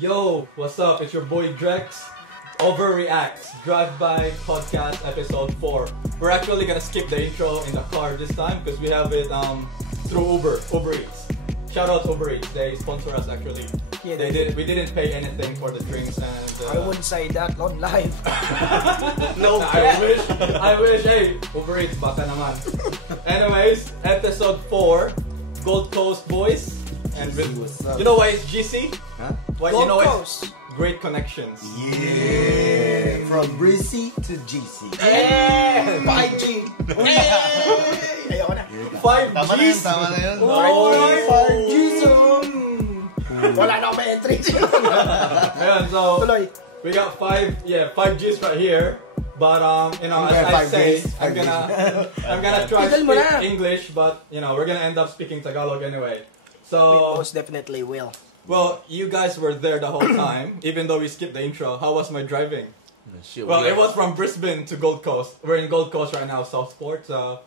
Yo, what's up? It's your boy Drex. Overreacts Drive-By Podcast Episode 4. We're actually gonna skip the intro in the car this time because we have it through Uber Eats. Shout out to Uber Eats. They sponsor us actually. Yeah, We didn't pay anything for the drinks and. I wouldn't say that on live. No, I wish. Hey, Uber Eats, baka naman. Anyways, episode 4, Gold Coast boys. And with, What's up? you know why it's GC? Huh? Why Gold you know Coast. it's great connections. Yeah. From Breezy to GC. Hey! 5G! Hey! Ayoko na. 5Gs. Tama na yun. Oh, 5G zone. Wala na akong entry. Ayan, so Tuloy. we got 5Gs right here. But as I Five say, Gs. I'm gonna try to Tigil mo na. speak English, but we're gonna end up speaking Tagalog anyway. We So, most definitely will. well, you guys were there the whole time, even though we skipped the intro. How was my driving? Shit, Well, it was from Brisbane to Gold Coast. We're in Gold Coast right now, Southport. So,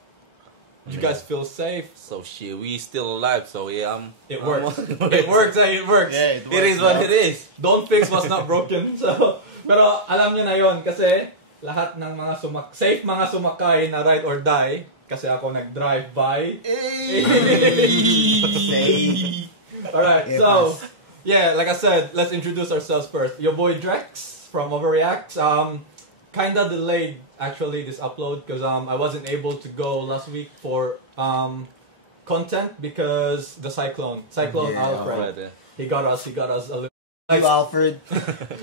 did you guys feel safe? So shit, we still alive, so yeah, It works. It works. It works. Yeah, it works. It is what it is. Don't fix what's not broken. So, pero alam niyo na yon kasi lahat ng mga safe mga sumakay na ride or die kasi ako nag-drive by. Alright, Yeah, so like I said, let's introduce ourselves first. Your boy Drex from Overreacts. Kinda delayed actually this upload because I wasn't able to go last week for content because the cyclone Yeah, Alfred. Alright, He got us a little. You, Alfred.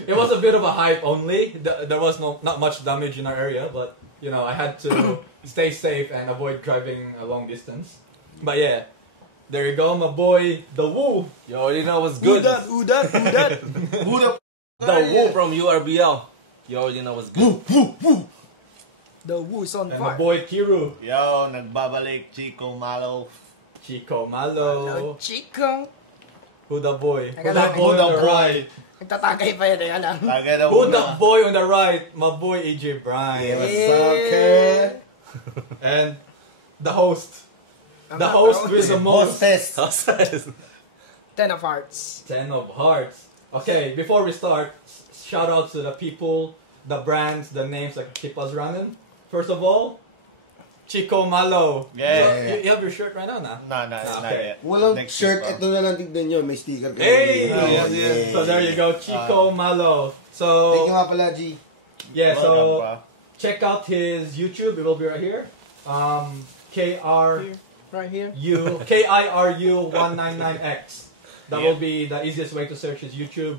It was a bit of a hype only. There was not much damage in our area, but I had to stay safe and avoid driving a long distance. But yeah, there you go, my boy, the Woo. You already know what's good. Who that? The Woo from URBL. You already know what's good. The Woo's on And my fire. boy Kiru, Yo, nagbabalik Chico Malo. Chico Hello, Malo. Chico. Who the boy? Who Teka the lang. boy Who the on the boy? right? Nagtatagay pa yan eh. Alam. Tagay na Who the muna. boy on the right? My boy EJ Bryan. Yeah, what's up, kid? And the host. I'm The not host bro. with the most. Hostess. 10 of hearts. 10 of hearts. Okay, before we start, shout out to the people, the brands, the names that keep us running. First of all, Chico Malo. Yeah. You have your shirt right now, nah? No, Okay. not yet. Walang Next shirt. week pa. Ito na lang tignan nyo. May sticker. Hey! Oh, Yes, yes. yeah. So there you go, Chico Malo. Thank you So, nga pala, G. yeah, Welcome so pa. check out his YouTube. It will be right here. KRU, Right here. KIRU199X. That Yeah. will be the easiest way to search his YouTube.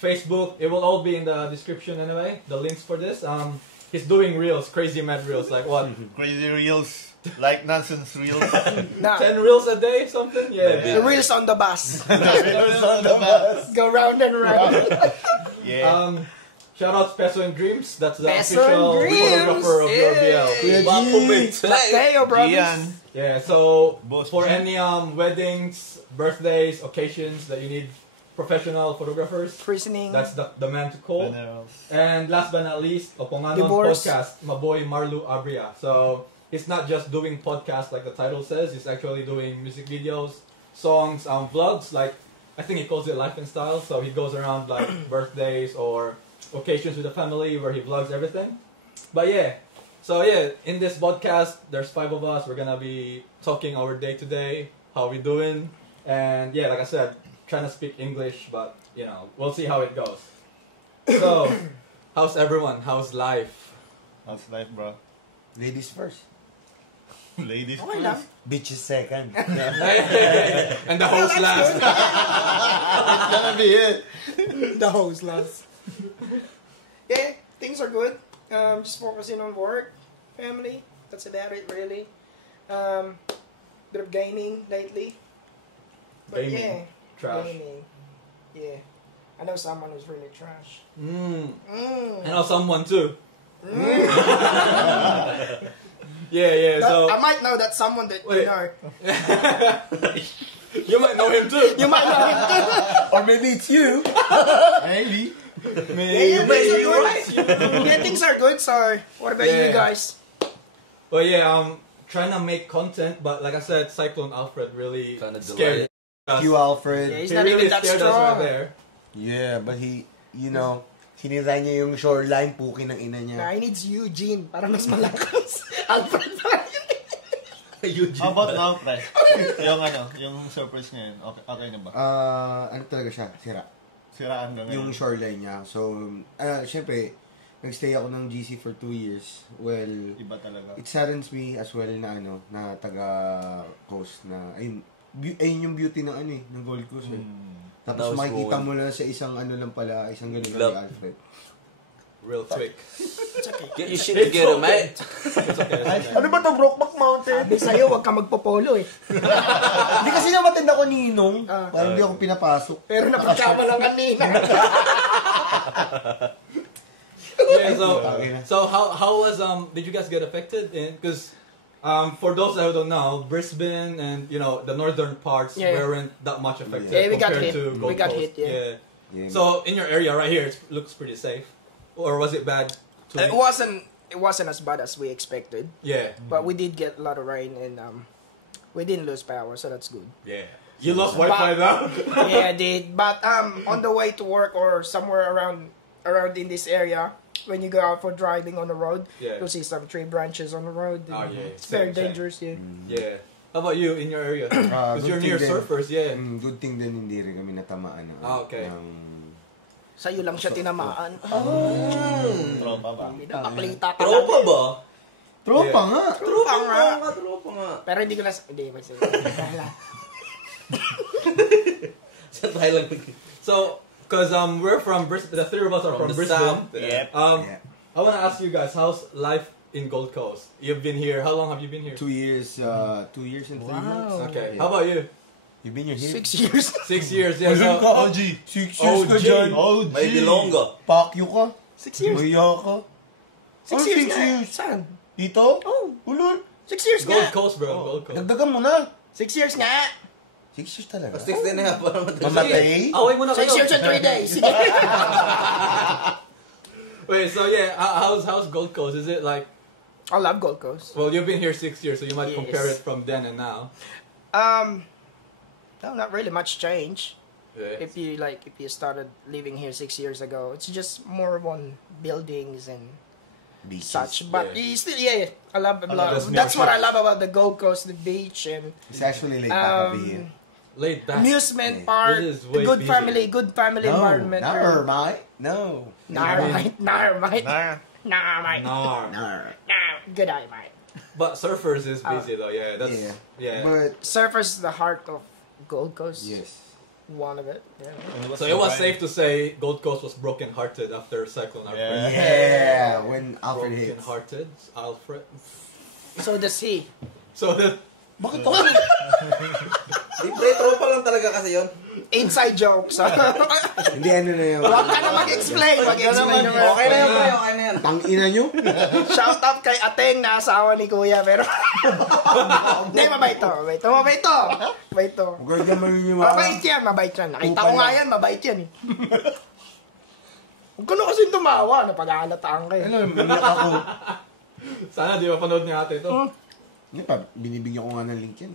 Facebook, it will all be in the description anyway. The links for this. He's doing reels, crazy mad reels, like what? Crazy reels. Like nonsense reels. Nah, 10 reels a day, something? Yeah. the wheels on the bus. Reels on the bus. Go round and round. Yeah. Shout out Peso and Dreams. That's the Peso official and Dreams, photographer of your BL. yay. Bakumit. Mateo, brothers. Gian. Yeah, so Boss for G. any weddings, birthdays, occasions that you need professional photographers, Christening. that's the man to call. Generals. And last but not least, Oponganon Divorce. Podcast, my boy Marlu Abria. So he's not just doing podcasts like the title says, he's actually doing music videos, songs, vlogs, like I think he calls it life and style. So he goes around like birthdays or occasions with the family where he vlogs everything. But yeah, so yeah, in this podcast, there's 5 of us. We're gonna be talking our day to day, how we doing, and yeah, like I said, trying to speak English, but we'll see how it goes. So, how's everyone? How's life? How's life, bro? Ladies first. Ladies Okay lang. Bitches second. And the host last. That's gonna be it. The hose last. Yeah, things are good. Just focusing on work, family. That's about it, really. Bit of gaming lately. But Gaming. yeah, Trash. gaming. Yeah, I know someone who's really trash. I know someone too. Yeah. So I might know that someone that Wait. you know. you might know him too. You might know him too. Or maybe it's you. Maybe. Yeah, things are good. So, what about Yeah. you guys? But yeah, trying to make content, but like I said, Cyclone Alfred really Kinda scared delayed. us. You, Alfred. Yeah, he's He not really even that scared us strong. right there. Yeah, but sinira niya yung shoreline, puki ng ina niya. I need Eugene para mas malakas. Alfred pa rin. Eugene. How about now, pre? Yung surprise ngayon, okay na ba? Ano talaga siya? Sira. Siraan na Yung ngayon. shoreline niya. So, syempre, nagstay ako ng GC for 2 years. Well, Iba talaga. it saddens me as well na taga coast na, ayun yung beauty ng ng Gold Coast eh. Now Tapos it's makikita ruined. mo lang sa isang lang pala, isang ganun Glove. lang ni Alfred. Real quick. Get your shit together, mate. It's okay. Ano ba to, Brokeback Mountain? Sabi sa'yo, huwag ka magpopolo eh. Hindi kasi namatid ako ninong. Ah. Parang hindi ako pinapasok. Pero napagkama lang kanina. Yeah, so how was did you guys get affected? Because for those that don't know, Brisbane and the northern parts Yeah. weren't that much affected Yeah, we got compared hit. to Gold We got Coast. hit, yeah. Yeah. So in your area right here, it looks pretty safe, or was it bad? It wasn't as bad as we expected, Yeah, but we did get a lot of rain and we didn't lose power, so that's good. yeah. You lost Wi-Fi now. Yeah, I did. But on the way to work or somewhere around in this area, when you go out for driving on the road, Yeah. you'll see some tree branches on the road. Oh, yeah. It's very Same. dangerous. Yeah. Yeah. How about you in your area? Because good you're near thing din. surfers, yeah. Good thing din hindi rin kami natamaan ng, Okay. Sa'yo lang siya tinamaan. Tropa ba? Nakaklita ka Tropa lang. ba? Tropa nga! Tropa nga. Tropa nga. Pero hindi ko na... Hindi, mas... Sa Thailand. So, because we're from Brisbane, the three of us are from the Brisbane. south. Yep. Yeah. I want to ask you guys, how's life in Gold Coast? You've been here. How long have you been here? 2 years, 2 years and 3 months. Okay. Yeah. How about you? You've been here? 6 years. 6 years. Yeah. Ayun ka, So, OG. 6 years ka OG. dyan. OG. Maybe longer. Pakyo ka. 6 years. Maya ka. 6 Oh, years 6 na. years. Saan? Dito? Oh, Ulul. 6 years Gold nga. Coast, bro. Gold Coast. Dagdagan mo na. 6 years nga. 6 years talaga. 6 din na para matapos. Mamatay? Away mo na 6 years and 3 days. Sige. Wait, so yeah, how's Gold Coast? Is it like, I love Gold Coast. well, you've been here 6 years, so you might Yes. compare it from then and now. No, not really much change. Yeah. If you started living here 6 years ago, it's just more on buildings and Beaches. such. But Yeah. you still, yeah, I love a lot. Just That's more what I love about the Gold Coast, the beach and It's actually laid back over here. Laid back. amusement Yeah. park. This is The way good busy. family environment. Never, mate. No. Nar, mate. Nah. Mate. Nah. Nar. Good eye, mate. But surfers is busy though. Yeah, that's Yeah. yeah. But, Surfers is the heart of Gold Coast. yes. One of it. Yeah. So it was safe to say Gold Coast was broken-hearted after Cyclone Alfred. Yeah. Yeah, when Alfred hits. Broken-hearted Alfred. So does he. So the Bakit ako? Di pre, tropa lang talaga kasi yun. Inside jokes. Hindi, ano na yun. Huwag ka na mag-explain. Mag-explain naman. Okay na yan, pre. Okay na yan. Tangina nyo? Shout out kay Ateng na asawa ni Kuya. Pero... Hindi, mabait to. Mabait to. Huwag ka maniniwala. Mabait yan. Nakita ko nga yan, mabait yan eh. Huwag ka na kasi tumawa. Napag-aalataan ka eh. Ano, umiyak ako. sana di mapanood ni ate ito. Hindi pa, binibigyan ko nga ng link yan.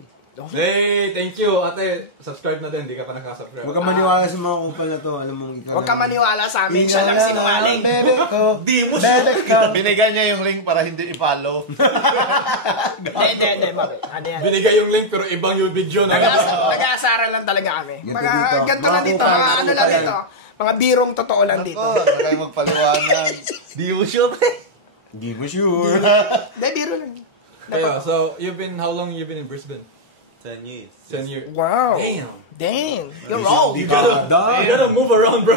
Hey, thank you ate. Subscribe na din, di ka pa nakasubscribe. Huwag ka maniwala sa mga kupal na to. Alam mo, ikaw Huwag ka maniwala sa amin. Siya lang sinungaling. Bebe ko. Di mo Bebe ko. Binigyan niya yung link para hindi i-follow. Hindi. Mabait. Ano yan? Binigay yung link pero ibang yung video na. Nag-aasaran lang talaga kami. Ganito Mga dito. ganito Mga lang dito. kupal, Mga mga ano kupal lang yan. dito. Mga birong totoo lang dito. Huwag kayo magpaliwanag. Di mo sure, pre. Hindi mo sure. Hindi, biro lang. Yeah, so how long you been in Brisbane? 10 years. 10 years. Wow. Damn. You're old. You gotta move around, bro.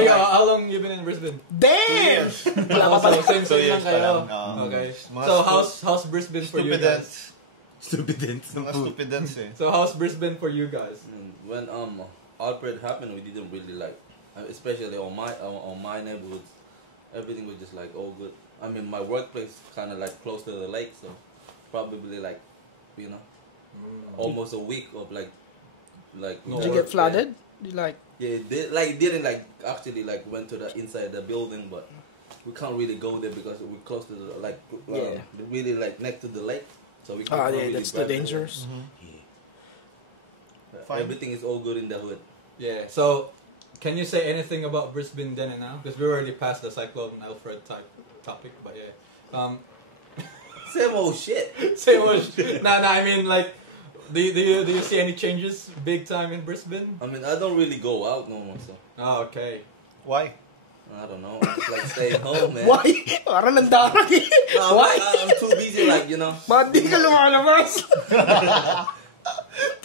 Yeah, how long you been in Brisbane? Damn! Wala pa Also, pala. same lang pa kayo. lang. Okay. Mga So how's Brisbane for you guys? Stupidence. Mga stupidence eh. So how's Brisbane for you guys? When Alfred happened, we didn't really like, especially on my neighborhoods, everything was just like all good. I mean, my workplace kind of like close to the lake, so probably like, almost a week of like No Did you get flooded? You like... Yeah, they didn't like actually like went to the inside the building, but we can't really go there because we're close to the Yeah. really like next to the lake, so we Oh, can't yeah, really that's too drive there. dangerous. Fine. Everything is all good in the hood. Yeah. So can you say anything about Brisbane then and now? Because we're already past the Cyclone Alfred type topic, but yeah. Same old shit. Same much. Nah, I mean, like, do you see any changes big time in Brisbane? I mean, I don't really go out no more, so Oh, okay. Why? I don't know. I just like stay home, man. Why? Parang nandarag eh. No, Why? I'm too busy, like, you know. Ba't di ka lumalabas?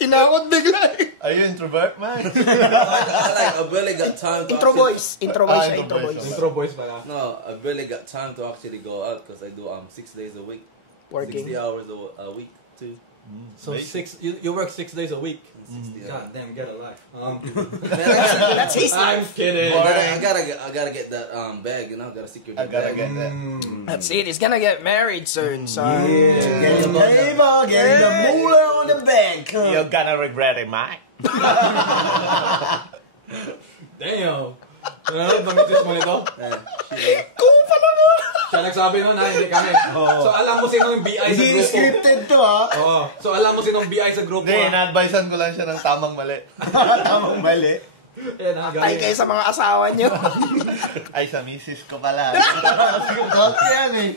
Tinakot bigla eh. Are you introvert, man? I barely got time to Intro actually- voice. Intro voice siya, intro intro voice. voice. Intro boys pala. No, I barely got time to actually go out because I do 6 days a week. Working. 60 hours a week, too. So Basic. you work 6 days a week. 60 God hours. damn, get a life. That's his I'm life. kidding. I gotta get that bag, you know. Gotta secure I the gotta bag. get that. That's it. He's gonna get married soon, so... Getting the paper, getting the moolah on the bank. You're gonna regret it, Mike. Damn. Ano, bamitis mo nito? Man, shit. Kung pala mo! Siya nagsabi nun, ha? Hindi kami. So, alam mo sinong BI sa Hindi grupo. scripted to, ha? Oo. So, alam mo sinong BI sa grupo, Hindi, ha? na-advisean ko lang siya ng tamang mali. Tamang mali. Yan, ha? Tay kayo sa mga asawa niyo. Ay, sa misis ko pala. Kalk yan, eh.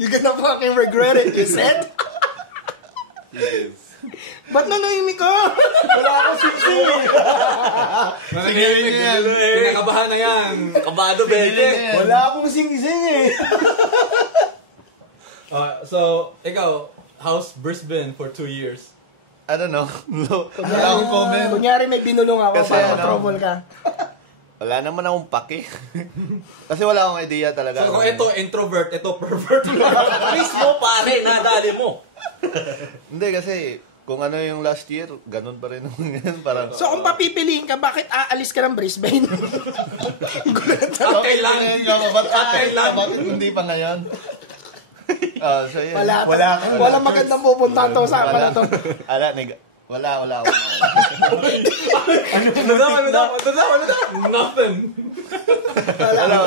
You're gonna fucking regret it, you said? Yes. Ba't nanahimik ka? Wala akong sipsip, eh. Nanahimik niya yan. Kinakabahan na yan. Kabado, baby. Wala akong sing-sing, eh. So, ikaw, how's Brisbane for 2 years? I don't know. Wala akong comment. Kunyari may binulong ako Kasi para ano, trouble ka. Wala naman akong pake. Kasi wala akong idea talaga. So, kung ito introvert, ito pervert. Mismo, pare, nadali mo. Hindi, kasi kung ano yung last year, ganun pa rin naman yan. Parang, So kung papipiliin ka, bakit aalis ka ng Brisbane? At kailan? Bakit hindi pa ngayon? So yun. Wala magandang pupuntahan to sa akin na to. Wala ako. Ano na? Nothing.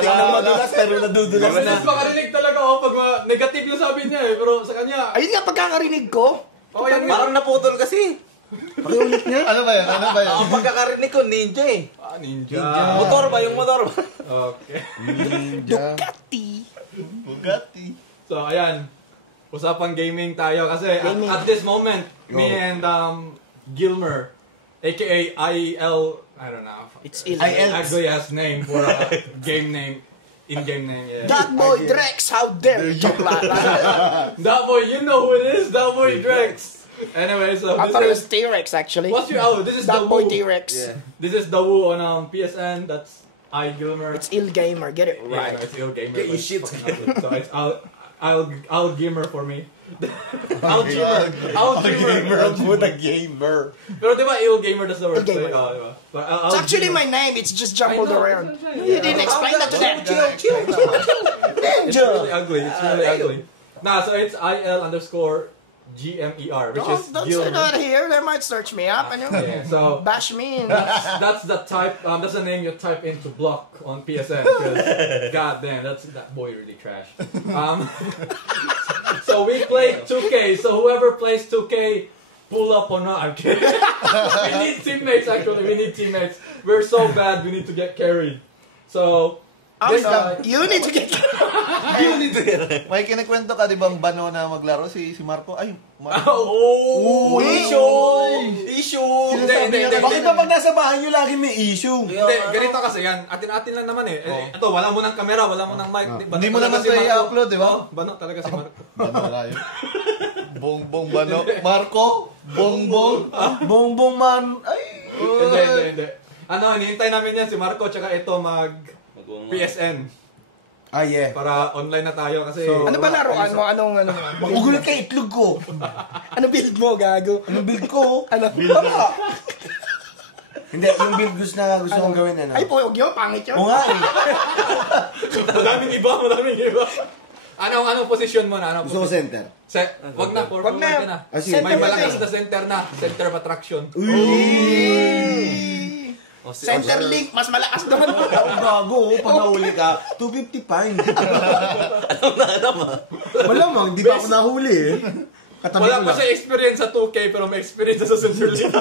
Tingnan madulas, pero nadudulas na. Mas makarinig talaga ako pag negative yung sabi niya eh. Pero sa kanya, Ayun nga, pagkakarinig ko. oh, yan nga. Parang naputol kasi. Pakiulit niya. Ano ba yan? Ang pagkakarinig ko, ninja eh. Ninja. Motor ba? Yung motor ba? Okay. Ducati. Bugatti. So, ayan. Usapang gaming tayo kasi Gaming. at this moment, me and Gilmer, aka IL, I don't know. It's ill. Ugly ass name for a game name. In-game name, yeah. That boy Drex, how dare you talk like that? That boy, you know who it is? That boy Drex. Anyway, so I thought it was this is... T-Rex actually. What's your... Oh, this is That the boy Woo. T-Rex. Yeah. This is the Woo on PSN. That's Gilmer. It's ill gamer, get it Yeah, right. no, it's ill gamer. Get your but it's shit fucking ugly. So it's I'll gamer for me. I'll gamer. Puta gamer. Pero di ba ill gamer, that's the word. Ill gamer. Oh, diba? But It's actually my name, it's just jumbled around. You didn't explain that to them. Chill. It's really ugly. It's really ugly. Nah, so it's IL_GMER, which is Don't say Gilmer. that here, they might search me up. Ano? Yeah, so Bash me. that's the type. That's the name you type into block on PSN. Because goddamn, that boy really trash. So we play 2K. So whoever plays 2K, pull up or not. I'm kidding. We need teammates. Actually, we need teammates. We're so bad. We need to get carried. So this You need to get... May kinikwento ka, di ba, ang bano na maglaro si Marco? Ay, Marco. Oh, Issue. Hindi. Bakit ba pag nasa bahay nyo lagi may issue? Hindi, ganito kasi yan. Atin-atin lang naman eh. Ito, wala mo ng camera, wala mo ng mic. Hindi mo naman ito i-upload, di ba? Bano talaga si Marco. Bano tayo? Bongbong bano. Marco? Bongbong? Bongbong man. Ay. Hindi. Ano, hinihintay namin yan si Marco tsaka ito PSN. Ah, yeah. Para online na tayo kasi... So, Ano ba laruan mo? Anong Magugulat ka itlog ko. ano build mo, gago? Ano build ko? Ano? Baba. Hindi, yung build na gusto kong gawin, ano? Ay, puyog yun, pangit yun. Oo nga eh. Maraming iba. Anong position mo na? Gusto ko center. Wag na, Wag na. na. Ah, sige. May Center malakas na na center na. Center of attraction. Center link, mas malakas doon. Ang gago, pag nahuli ka, 250 fine. Malamang, di pa ako nahuli eh. Katabi Wala ko pa lang. siya experience sa 2K pero may experience sa center link.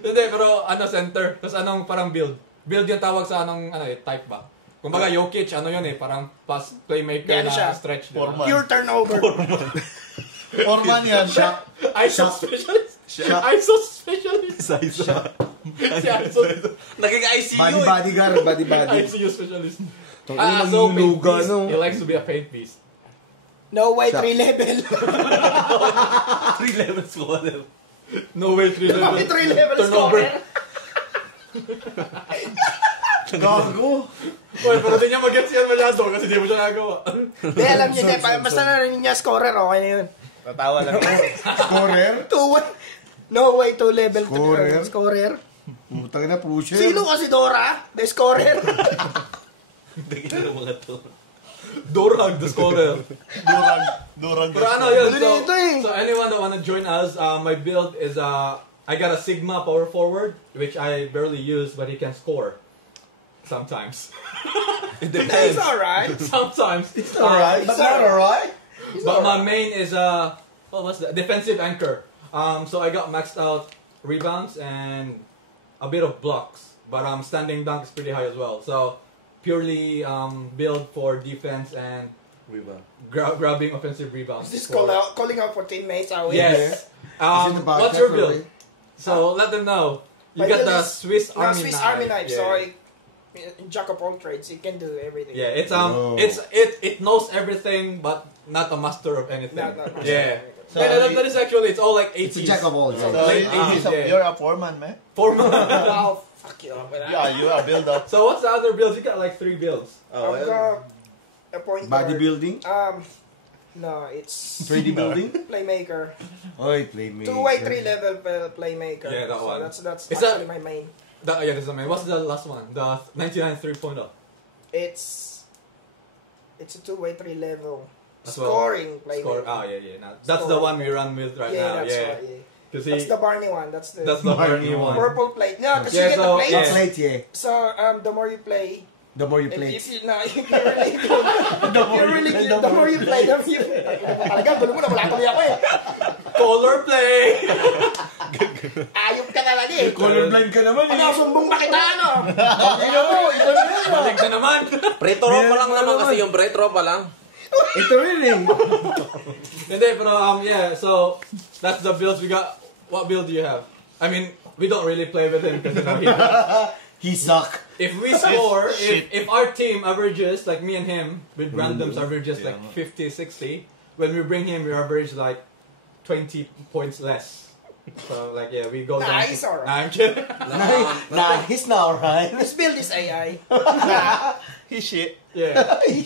Hindi, pero center. Tapos anong parang build? Build yung tawag sa type ba? Kumbaga Jokic, yun parang pass playmaker Yan na siya. stretch. Foreman. Pure turnover. Foreman yan. ISO specialist. ISO specialist. Si ISO. Naging ICU Body. ICU specialist. Tangina, So paint manginuga, beast. no? He likes to be a paint beast. No way, 3 level. 3 levels ko. No way, 3 level. May 3 level Turnover. scorer. Gago. Well, pero di niya mag-gets yan masyado kasi di mo siya nagawa. Hindi, alam niya, basta narinig niya scorer, okay na yun. Tatawa lang ako. Scorer? No way, 2 level Scorer? scorer. Putang na, pusher. Sino kasi Dora? The scorer. Bigyan na ng mga to. Dorag, the scorer. Durang. Pero yun, Dali ito eh. so anyone that wanna join us, my build is, I got a Sigma power forward, which I barely use, but he can score. Sometimes. It's alright. Sometimes. It's Alright, but not alright. But my main is, what was that? Defensive anchor. So I got maxed out rebounds and a bit of blocks, but standing dunk is pretty high as well. So purely build for defense and Rebound. grabbing offensive rebounds. Just for- calling out for teammates, are we? Yes. Is it the What's podcast your or build? what? So let them know. You My got build the is- Swiss No, Army Swiss knife. Army knife, Yeah. so jack of all trades, you can do everything. Yeah, it's Whoa. it knows everything, but not a master of anything. Not Yeah. So, That is actually, it's all like 80s. It's a jack of all So, trades. Late 80s, yeah. you're a foreman, man. Foreman. Wow, fuck you up with that. Yeah, you are build up. So what's the other builds? You got like 3 builds. Oh, I've well. got a point guard. Bodybuilding? No, it's 3D building? playmaker. Oy, playmaker. 2-way, 3 level playmaker. Yeah, that so one. That's Is actually my main. Yeah, this is amazing. What's the last one? The 99 3-pointer. It's a 2-way, 3 level As well. scoring Score. playmaker. Yeah. That's the one we run with right yeah, now. that's Yeah. right. Yeah. Because That's the Barney one. That's the that's the Barney one. purple plate. No, because Yeah, you get so- the plates. yeah. Plate, yeah. So the more you play, The more you if play. you the more you play, the more you talaga gulo mo na wala tuloy ako eh. Color play. Ayop ka talaga eh. Colorblind ka naman Ano, sumbong ba kita ano? Balik na naman. Pre-tropa lang naman kasi yung pre-tropa lang. Ito rin eh. Hindi, pero yeah. So that's the builds we got. What build do you have? I mean, we don't really play with him because He suck. if we score, if our team averages like me and him with randoms averages like 50, 60, when we bring him, we average like 20 points less. So like yeah, we go down. Nice, alright. Nah, I'm kidding. Nah, he's not alright. This build is AI. He's shit. Yeah, I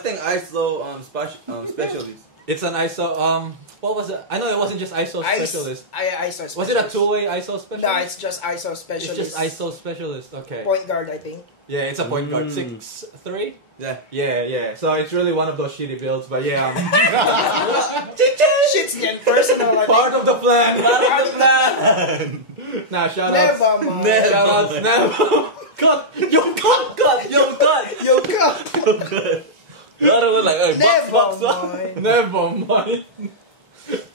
think ISO specialist. it's an ISO. What was it? I know it wasn't just ISO specialist. ISO specialist. Was it a 2-way ISO specialist? No, it's just ISO It's specialist. just ISO specialist. Okay. Point guard, I think. Yeah, it's a point guard. 6'3". Yeah. Yeah. So it's really one of those shitty builds, but yeah, Shit's getting personal. I think. part of the plan. Never Nah, shout outs. Never, man. Shout outs. Never. Cut. Yo, cut. Yo, God. like, hey, Never, box. man. Never mind.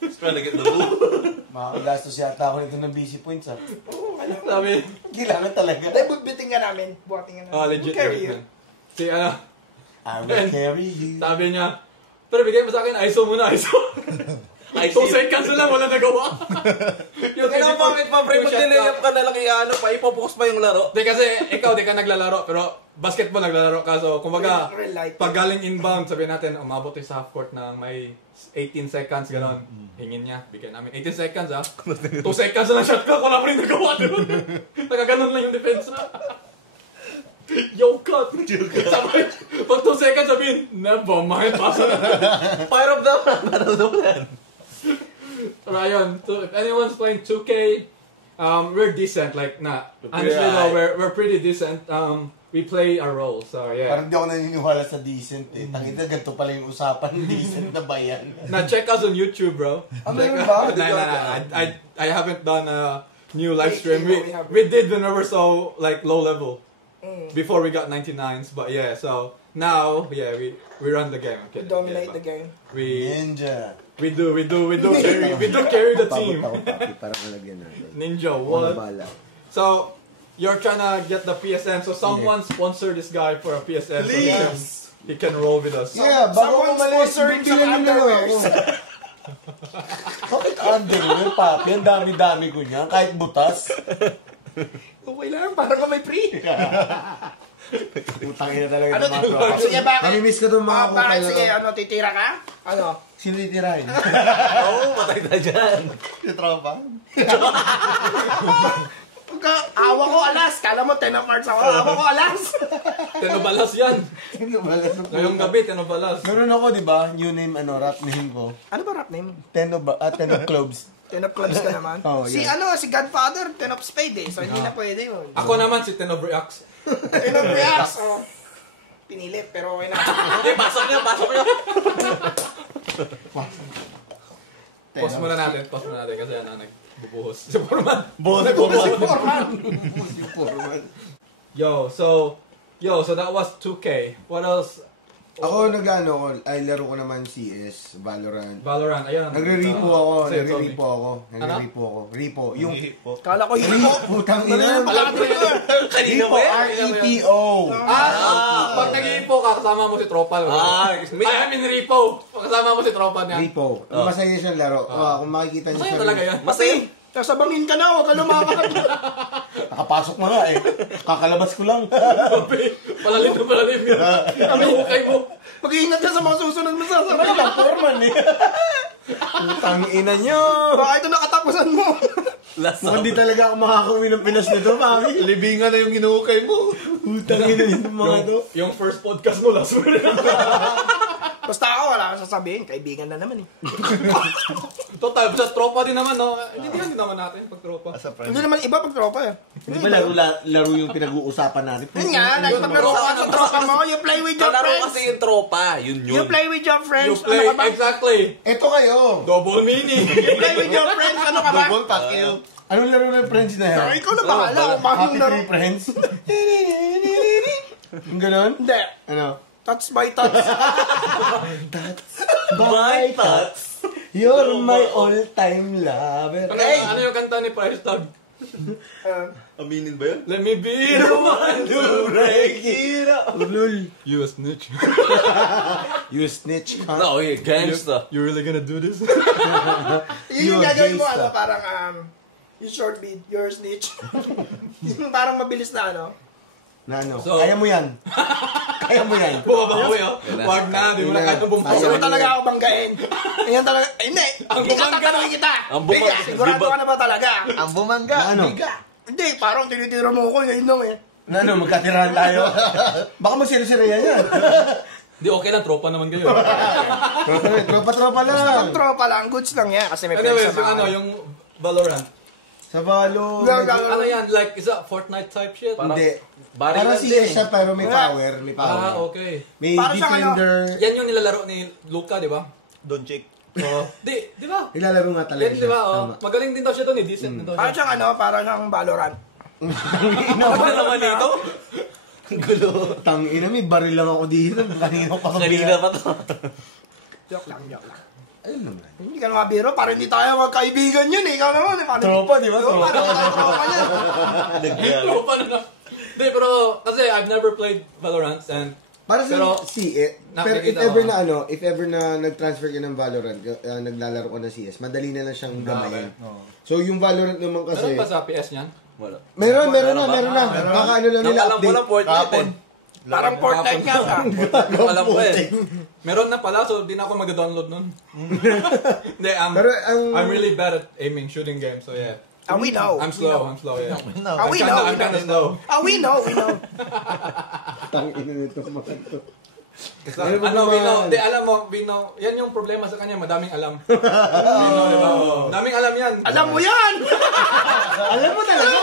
He's trying to get the move. Makakagastos yata ako nito ng BC points ah. Sabi, Kailangan talaga. Dahil butbiting ka namin. Buhating ka namin. legit. We'll carry legit, you. man. Si, ano, I will carry you. sabi niya, pero bigay mo sa akin, ISO muna, ISO. ISO seconds na lang, wala nagawa. Yung Kaya bakit pa, pre, mag-delay ka na lang ano, pa ipopokus pa yung laro. Di kasi, ikaw, di ka naglalaro, pero basketball naglalaro ka. So, kumbaga, Real life. pag galing inbound, sabihin natin, umabot tayo sa half court na may 18 seconds, gano'n. Hingin niya, bigyan namin. 18 seconds, ha? 2 seconds na lang shot clock, wala pa rin nagawa doon. Nakaganon lang yung defense na. Yo, cut! Sabay, pag 2 seconds, sabihin, never mind, pasa na. Fire up daw. Nararamdaman. Ryan, so if anyone's playing 2K, we're decent. Like, honestly, Yeah. though, we're pretty decent. We play our role, so yeah. Parang di ako naniniwala sa decent eh. Tangina, ganito pala yung usapan. Decent na ba yan? Now check us on YouTube, bro. Ah, Check meron us- ba? I haven't done a new live stream. We have- We did when we were so like low level. before we got 99s, but yeah, so now, yeah, we run the game. We dominate the game. Ninja. We do carry the team. Pabot ako, papi. Parang alagyan natin. Ninja, Wala what? bala. So, you're trying to get the PSN, so someone sponsor this guy for a PSN. Please. So he can roll with us. Yeah, bago Someone umalis, sponsoring some bibilan nyo lang underwears. ako. Bakit underwear, papi? Ang dami-dami ko niya. Kahit butas. Okay lang, parang ka may free. Utang ina talaga Ano ng mga titira? tropa. Sige, bakit? Namimiss ko itong mga Bakit? kupal Sige, na ano, titira ka? Ano? Sino titirahin? Oo, patay na dyan. Si tropa. Awa ko alas. Kala mo 10 of hearts ako. Awa ko alas. Tenobalas yan. Ngayong gabi, tenobalas. Meron ako, di ba? New name, rap name ko. Ano ba rap name? Ten of clubs. 10 of clubs ka naman. Oh, Si yeah. si Godfather, 10 of spade eh. So hindi na pwede yun. Ako naman si Ten of Reacts. 10 of reacts. Oh. Pinilit, pero okay na. Hindi, pasok niya. Pause muna natin kasi nagbubuhos. Si Foreman. Yo, so that was 2K. What else? Ako laro ko naman CS, Valorant. Ayun. Nagre-repo ako. Ano? Repo. Yung Kala ko hipo. putang ina. Kanina Repo, ba yan? R-E-P-O. Pag nag-iipo ka, kasama mo si tropa. I mean, Repo. Kasama mo si tropa niya. Repo. Masaya siyang laro. Kung makikita niyo Masaya talaga yan. Masay. Sasabangin ka na, huwag ka lumakad. Nakapasok na nga eh. Kakalabas ko lang. Palalim. Ang hukay mo. Mag-iingat ka sa mga susunod mo Ano sasabangin. lang, Foreman eh. Putang ina niyo. Baka ito nakatapusan mo. Mukhang di talaga ako makakauwi ng Pinas nito, mami. Libingan na yung inuukay mo. Putang ina yung mga to. Yung first podcast mo last week. Basta ako, wala akong sasabihin. Kaibigan na naman eh. Total, sa tropa din naman, no? Hindi din naman natin pag tropa. As a friend. Hindi naman iba pag tropa eh. Di ba laro yung pinag-uusapan natin? Yun nga, like pag naroon ka sa tropa mo, you play with your Kalaro friends. kasi yung tropa. Yun. You play with your You friends. play, Ano ka ba? exactly. Ito kayo. Double meaning. You play with your friends. Ano ka ba? Double pack you. Anong laro ng friends na yan? Ay, ikaw na bahala kung paano Happy laro. Tree Friends? Yung ganon? Hindi. Ano? Touch by touch. My thoughts. You're my all-time lover. Ano yung kanta ni Price Tag? Aminin ba yun? Let me be the one to break it up. Ulul. You a snitch. You snitch, huh? No, yeah, gangsta. You really gonna do this? Yun yung You're gagawin mo, gangsta. parang, yung short beat, your snitch. Yung parang mabilis na, Na ano? So- Kaya mo yan. Kaya mo yan. Bumabawi, oh. Wag na, di mo na kahit Gusto bumbawi. mo talaga ako banggain. Ayan talaga, hindi. Hindi ka tatanungin kita. Ang Biga, bumangga. sigurado ka na ba talaga? Ang bumangga. Ano? Biga. Hindi, parang tinitira mo ko, yun lang eh. Na ano, magkatirahan tayo. Baka magsira-sira yan. Di okay lang, tropa naman kayo. Tropa-tropa Basta lang. pag tropa lang, goods lang yan. Kasi may Anyways, pesa yung yung Valorant. Sa Valo. Ano yan, like, is that Fortnite type shit? Hindi. Baril Parang lang din CS eh. siya pero may power. May power. Ah, okay. May Parang siyang defender. Yan yung nilalaro ni Luca, di ba? Don't check. Oo. Di ba? Nilalaro nga talaga Yan, siya. di ba? Oh. Tama. Magaling din daw siya doon, eh. Decent din daw Parang siya. siyang parang siyang Valorant. Ano naman dito? Gulo. Tangina, may baril lang ako dito. Kanina pa Kanina pa to. Joke lang. Ayun naman. Hindi ka naman biro, parang hindi tayo magkaibigan yun eh. Ikaw naman, eh. Paano- Tropa, di ba? Oo, Tropa. parang tropa yan. Tropa na na. Hindi, pero kasi I've never played Valorant and Para sa Pero, pero if nakikita ever ko. if ever na nag-transfer ka ng Valorant, naglalaro ka ng CS, madali na lang siyang gamayin. So yung Valorant naman meron kasi, pa sa PS niyan? Wala. meron na. Meron. Baka ano lang nila Alam ko lang update. Fortnite eh. Parang Fortnite nga ka. Alam ko eh. Meron na pala, so di na ako mag-download nun. Hindi, Pero I'm really bad at aiming shooting games, so yeah. We know. I'm slow, yeah. We know. I'm kinda slow. We know. Tangina nito mga to. Ano, alam mo, Vino, yan yung problema sa kanya, madaming alam. Vino, di ba? Madaming alam yan. Alam mo yan! Alam mo talaga.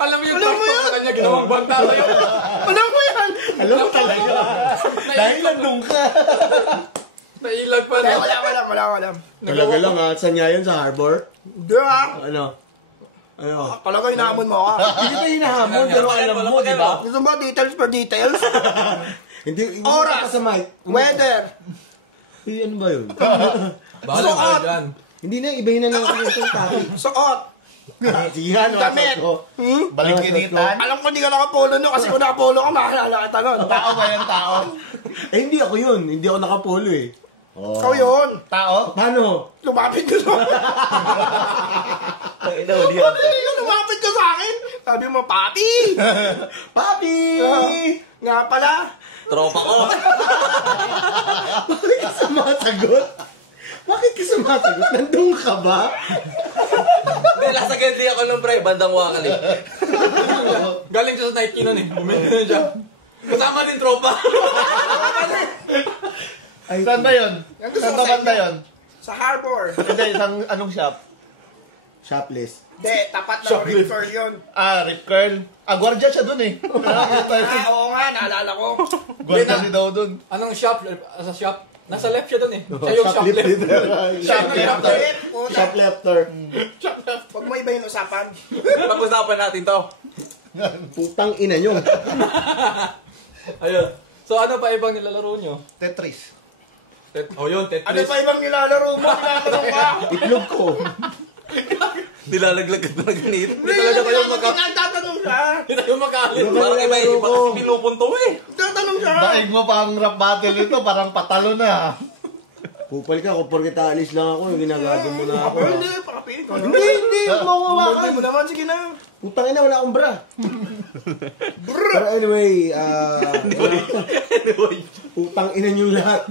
Alam mo yung talk sa kanya, ginawang banta sa'yo. Alam mo yan! Alam mo talaga. Dahil nandun ka. Nailag pa Wala. Talaga lang ha. Saan nga yun? Sa Harbor? Di ba? Ano? Ano? Talaga hinahamon mo ako. Hindi ko hinahamon, pero alam mo, di ba? Gusto mo details per details? Hindi Oras. ka sa mic. Weather. Ano ba yun? Bahala Suot. ka dyan. Hindi na, ibahin na lang yung topic. Suot. Sige nga, Damit. Balik kinitan. Alam ko hindi ka nakapolo no kasi kung nakapolo ka, mahalala kita nun. Tao ba yan, tao? Eh, hindi ako yun. Hindi ako nakapolo eh. Ikaw yun. Tao? Paano? Lumapit ka sa akin. Pati ka lumapit ka sa akin. Sabi mo, Papi! Papi! Nga pala. Tropa ko. Bakit ka sumasagot? Bakit ka sumasagot? Nandun ka ba? Nasa gandhi ako nung pre, bandang wakali. Galing siya sa Nike nun eh. Bumili na siya. Kasama din tropa. Ay, Saan ba yun? Yan gusto Saan ko ba sa banda inyo. yun? Sa harbor. Hindi, isang anong shop? shopless. Hindi, tapat na Rip Curl yun. Ah, Rip Curl. Ah, gwardiya siya dun eh. Oo nga, naalala ko. Gwardiya si daw dun. Anong shop? Sa shop? Nasa left siya dun eh. Siya yung shop left. Shoplifter. Puta, Shoplifter. huwag mo iba yung usapan. Pag-usapan natin to. Putang ina nyo. Ayun. So ano pa ibang nilalaro nyo? Tetris. Yun, Ano Tetris. pa ibang nilalaro mo? Tinatanong ka? Itlog ko. Nilalaglag ka na ganito. Hindi talaga kayo magtatanong siya. Hindi tayo makalit. Ano Parang iba nilalaro iba ko? kasi pinupunto eh. Tatanong siya. Daig mo pa ang rap battle nito, parang patalo na. Pupal ka, kung porkit aalis lang ako, ginagago mo na ako. Hindi, pakapili ko. Hindi, huwag mo Hindi hawakan. mo naman, sige na. Putang ina, wala akong bra. Pero anyway, putang ina nyo lahat.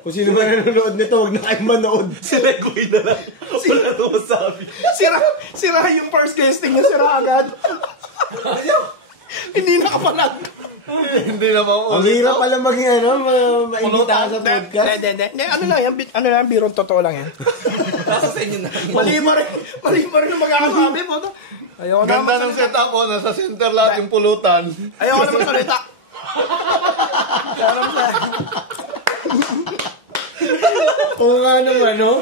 Kung sino man nanonood nito, huwag na kayong manood. Sinegoy na lang. Wala na masabi. Sira yung first guesting niya, sira agad. Hindi nakapalag. Hindi na Ang mauulit. hirap pala maging mainita sa podcast. Hindi, ano lang yan, birong totoo lang yan. Nasa sa inyo na. Mali mo rin ang magkakasabi mo. Ayoko na Ganda ng magsalita. setup mo, nasa center lahat yung pulutan. Ayoko na magsalita. Ayoko na magsalita. Oo nga naman, no?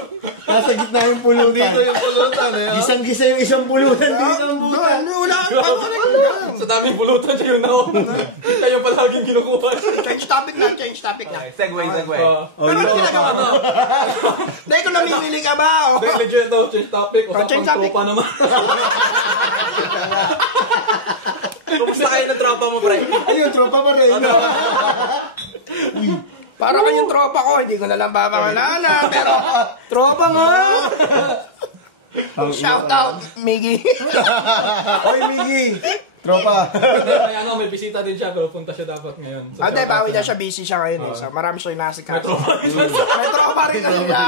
Nasa gitna yung pulutan. Dito yung pulutan eh. ah. Gisang-gisa yung isang pulutan dito ng butan. Wala. Sa daming pulutan siya yung nauna. Kayo palaging kinukuha. Change topic na. Segway. Oh, Pero yun ginagawa mo. Dahil kung namimili ka ba? o? Hindi, legit to. Change topic. Change Usapang topic. tropa naman. Kumusta kayo ng tropa mo, pre? Ayun, tropa pa rin. Para kayong tropa ko, hindi ko na lang papangalanan. Pero, tropa nga. Shout out, Miggy. Oy, Miggy. Tropa. May bisita din siya pero punta siya dapat ngayon. So, Hindi, shout out bawi sa na inyo. siya, busy siya ngayon. So, marami siya inasikaso. May tropa rin kasi siya.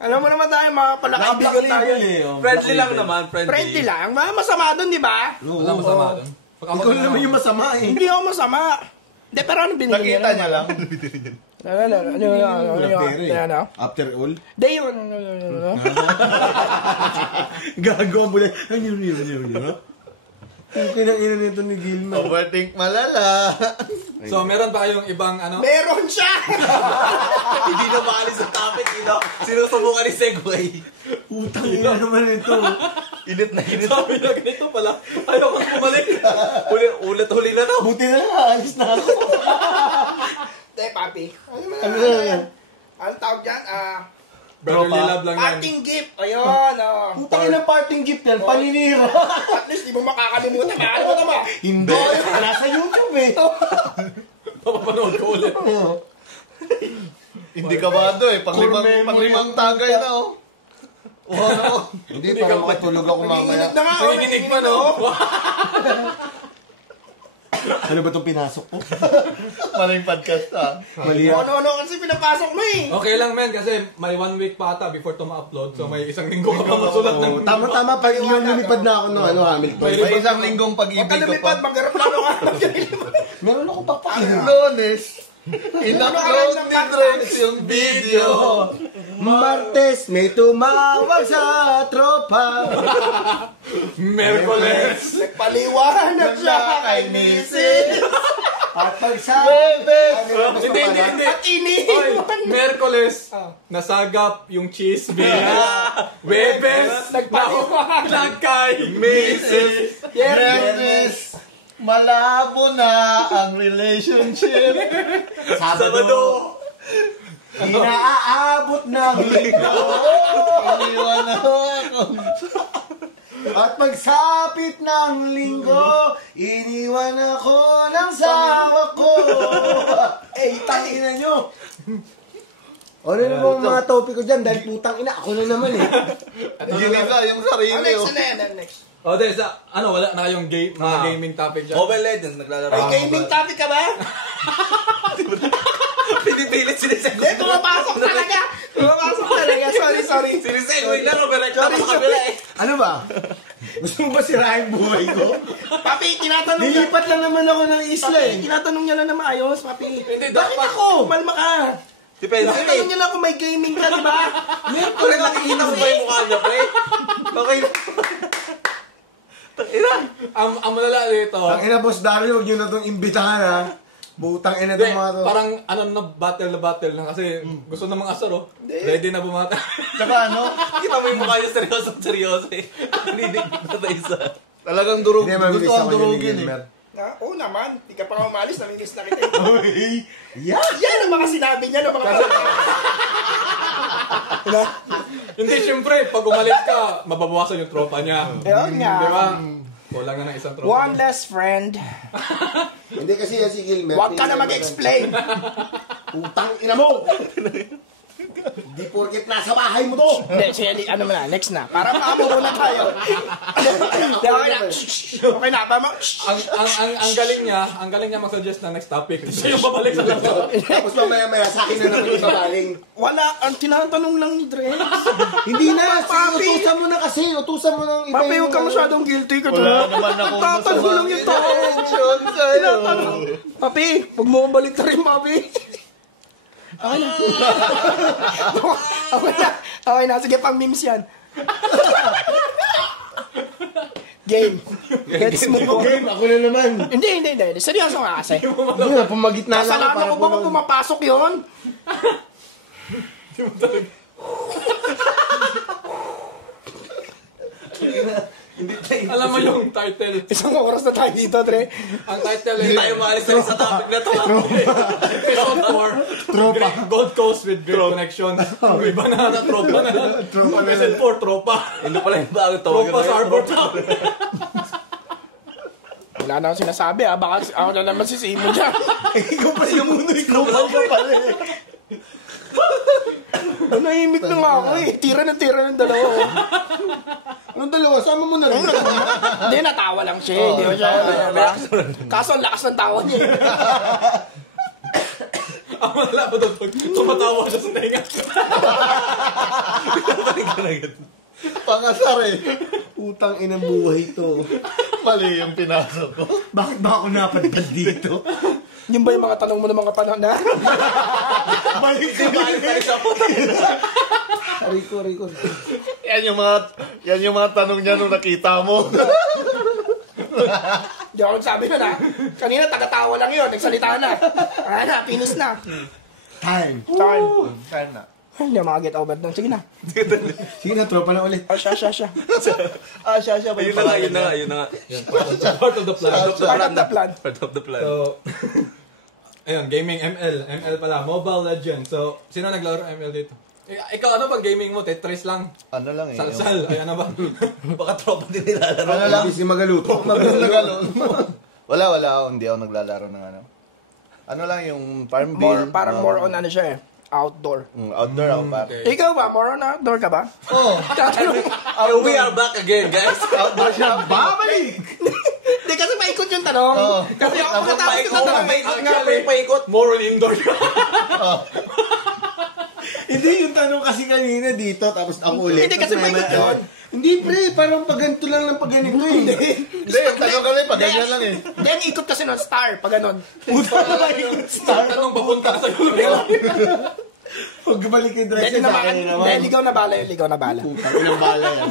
Alam mo naman tayo, mga palakaibigan tayo. Friendly lang naman, Friendly lang. Masama doon, di ba? Wala masama doon. Ikaw naman yung masama eh. Hindi ako masama. Hindi, pero ano binili niya? Nakita niya lang. Ano? After all, Hindi, yun. gagawa mo lang. Ano? Ang kinang-ina nito ni Gilman. Overthink malala. So meron ba kayong ibang ano? Meron siya! Hindi na maalis sa topic, sinusubukan ni Segway. Utang ina naman ito. Init na init. Sabi na ganito pala. Ayaw kang bumalik. Ulit-huli na to. Buti na lang, alis na ako. Hindi, papi. Ano na yan? Ano tawag dyan? Brotherly love lang yan. Parting gift. Ayun, Putang ina parting gift yan, paninira. At least, di mo makakalimutan. Makakalimutan mo. Hindi, nasa YouTube eh. Papapanood ko ulit. Hindi ka ba eh. Panglimang tagay na oh. Wow. Hindi, para makatulog ako mamaya. Nanginginig na nga. Nanginginig pa no? Ano ba itong pinasok ko? Maling podcast ah. Mali yan. Ano kasi pinapasok mo eh. Okay lang men kasi may 1 week pa ata before to ma-upload. So may isang linggo ka pa masulat ng... Oh, tama-tama, pag lumipad na ako ng Hamilton. May isang linggong Huwag pag-ibig ka ko lumipad, pa. magkaroplano ka. Meron ako papakita. Lunes. In-upload ni Drex yung video. Martes, may tumawag sa tropa. Merkules! Nagpaliwanag siya kay Mrs. At pagsa... Hindi. At ini. Oy, Merkules, Oh. nasagap yung chismis. Webes, nagpaliwanag kay Mrs. Yes! Malabo na ang relationship. Sabado. Inaaabot ng linggo. Iniwan ako. At pagsapit ng linggo, iniwan ako ng sawa ko. Tangina nyo. Ano naman mga topic ko dyan? Dahil putang ina, ako na naman eh. Yun nga, yung sarili. Next na yan, next. O, dahil sa, wala na kayong mga gaming topic dyan. Mobile Legends, naglalaro. May gaming topic ka ba? Pinipilit sinisego. Hindi, pumapasok talaga. Sorry. Sinisego, yung laro, pero sa kabila eh. Ano ba? Gusto mo ba sirahin buhay ko? Papi, tinatanong niya. Nilipat lang naman ako ng isla eh. Papi, tinatanong niya lang na maayos, papi. Hindi, Bakit dapat. ako? Malma ka. Depende Tinatanong niya lang kung may gaming ka, di ba? Kung nakikita mo ba yung mukha niya, pre? Okay na. Ang malala dito, Ang ina, Boss Daryl, huwag nyo na itong imbitahan ha. Butang ina itong mga to. parang na battle na kasi gusto ng mga asar, ready na bumata. Saka Kita mo yung mukha niya seryoso eh. Hindi na isa. talagang durug. Hindi, mabilis Gusto ang ako durugin yun, eh. Mer. Oo naman. Di ka pa umalis, namimiss na kita. Uy! Yan! Yan ang mga sinabi niya ng mga Hindi, syempre, pag umalis ka, mababawasan yung tropa niya. Yun nga. Di ba? Kulang na ng isang tropa. One less friend. Hindi kasi yan si Gilmer. Huwag ka na mag-explain. Putang ina mo! Hindi porket nasa bahay mo to! Hindi, sige, ano mo na, next na. Para maamuro na tayo. Okay na. Okay na, tama. Ang galing niya mag-suggest na next topic. Siya yung babalik sa laptop. Tapos mamaya-maya sa akin na naman yung babaling. Wala, ang tinatanong lang ni Dre. Hindi na! Papi! Utusan mo na kasi! Utusan mo ng iba Papi, huwag ka masyadong guilty ka Wala naman akong tatanong lang yung tao. Tinatanong. Papi, huwag mo akong balik rin, papi. Okay na. Okay na. Sige, pang memes yan. Game. Let's move on. Game, ako na naman. Hindi. Seryoso nga kasi. Hindi na, pumagitna lang ako Kasalanan para ko ba kung pumapasok yun? Alam mo yung title. Isang oras na tayo dito, Dre. Ang title Hindi ay tayo maalis na rin sa topic na to. Episode 4. Gold Coast with great connections. Yung iba na tropa na. Episode 4, tropa. Hindi pala yung bago tawag. Tropa sa Arbor Town. Wala na akong sinasabi, ah. Baka ako na naman si Simo dyan. Ikaw pa yung mundo, ikaw pa pala eh. Nahimik na nga ako eh. Tira ng dalawa. Oh. Anong dalawa? Sama mo na rin. Hindi, natawa lang siya. Hindi ko siya. Kaso ang lakas ng tawa niya. Ang malala ko doon. Tumatawa siya sa tenga. Pangasar eh. Utang inang buhay to. Mali yung pinasok ko. Bakit ba ako napadpad dito? Yung ba yung mga tanong mo ng mga panahon na? Balik sa Rico. Yan yung mga tanong niya nung nakita mo. Hindi ako nagsabi na. Kanina tagatawa lang yun. Nagsalita na. Na, finish na. Time. Time na. Hindi mga get over doon. Sige na. Sige na, tropa na ulit. Oh, siya. Siya ba Yun na nga. Part of the plan. Part of the plan. So, ayun, gaming ML pala, Mobile Legends. So, sino naglaro ML dito? Ikaw, ano ba gaming mo? Tetris lang? Ano lang eh. Salsal? Ay, ano ba? Baka tropa din nilalaro. Ano lang? Busy magaluto. Wala ako. Hindi ako naglalaro ng ano. Ano lang yung Farmville. Parang more on ano siya eh. Outdoor. Outdoor ako pa. Okay. Ikaw ba? More on outdoor ka ba? Oh, We are back again, guys. outdoor siya. Babalik! Hindi kasi paikot yung tanong. Oo. Kasi ako matapos ko na tanong. Paikot. More on indoor ka. Hindi, yung tanong kasi kanina dito, tapos ako ulit. Hindi kasi paikot yun. Hindi pre, parang paganto lang ng paganito eh. Hindi, yung tanong ka lang, pag ganyan lang eh. Then ikot kasi nun, star, pag ganon. Tanong papunta ka sa Huwag balik yung dress Then sa akin na naman. ligaw na bala yun, ligaw na bala. Putang inang bala yan.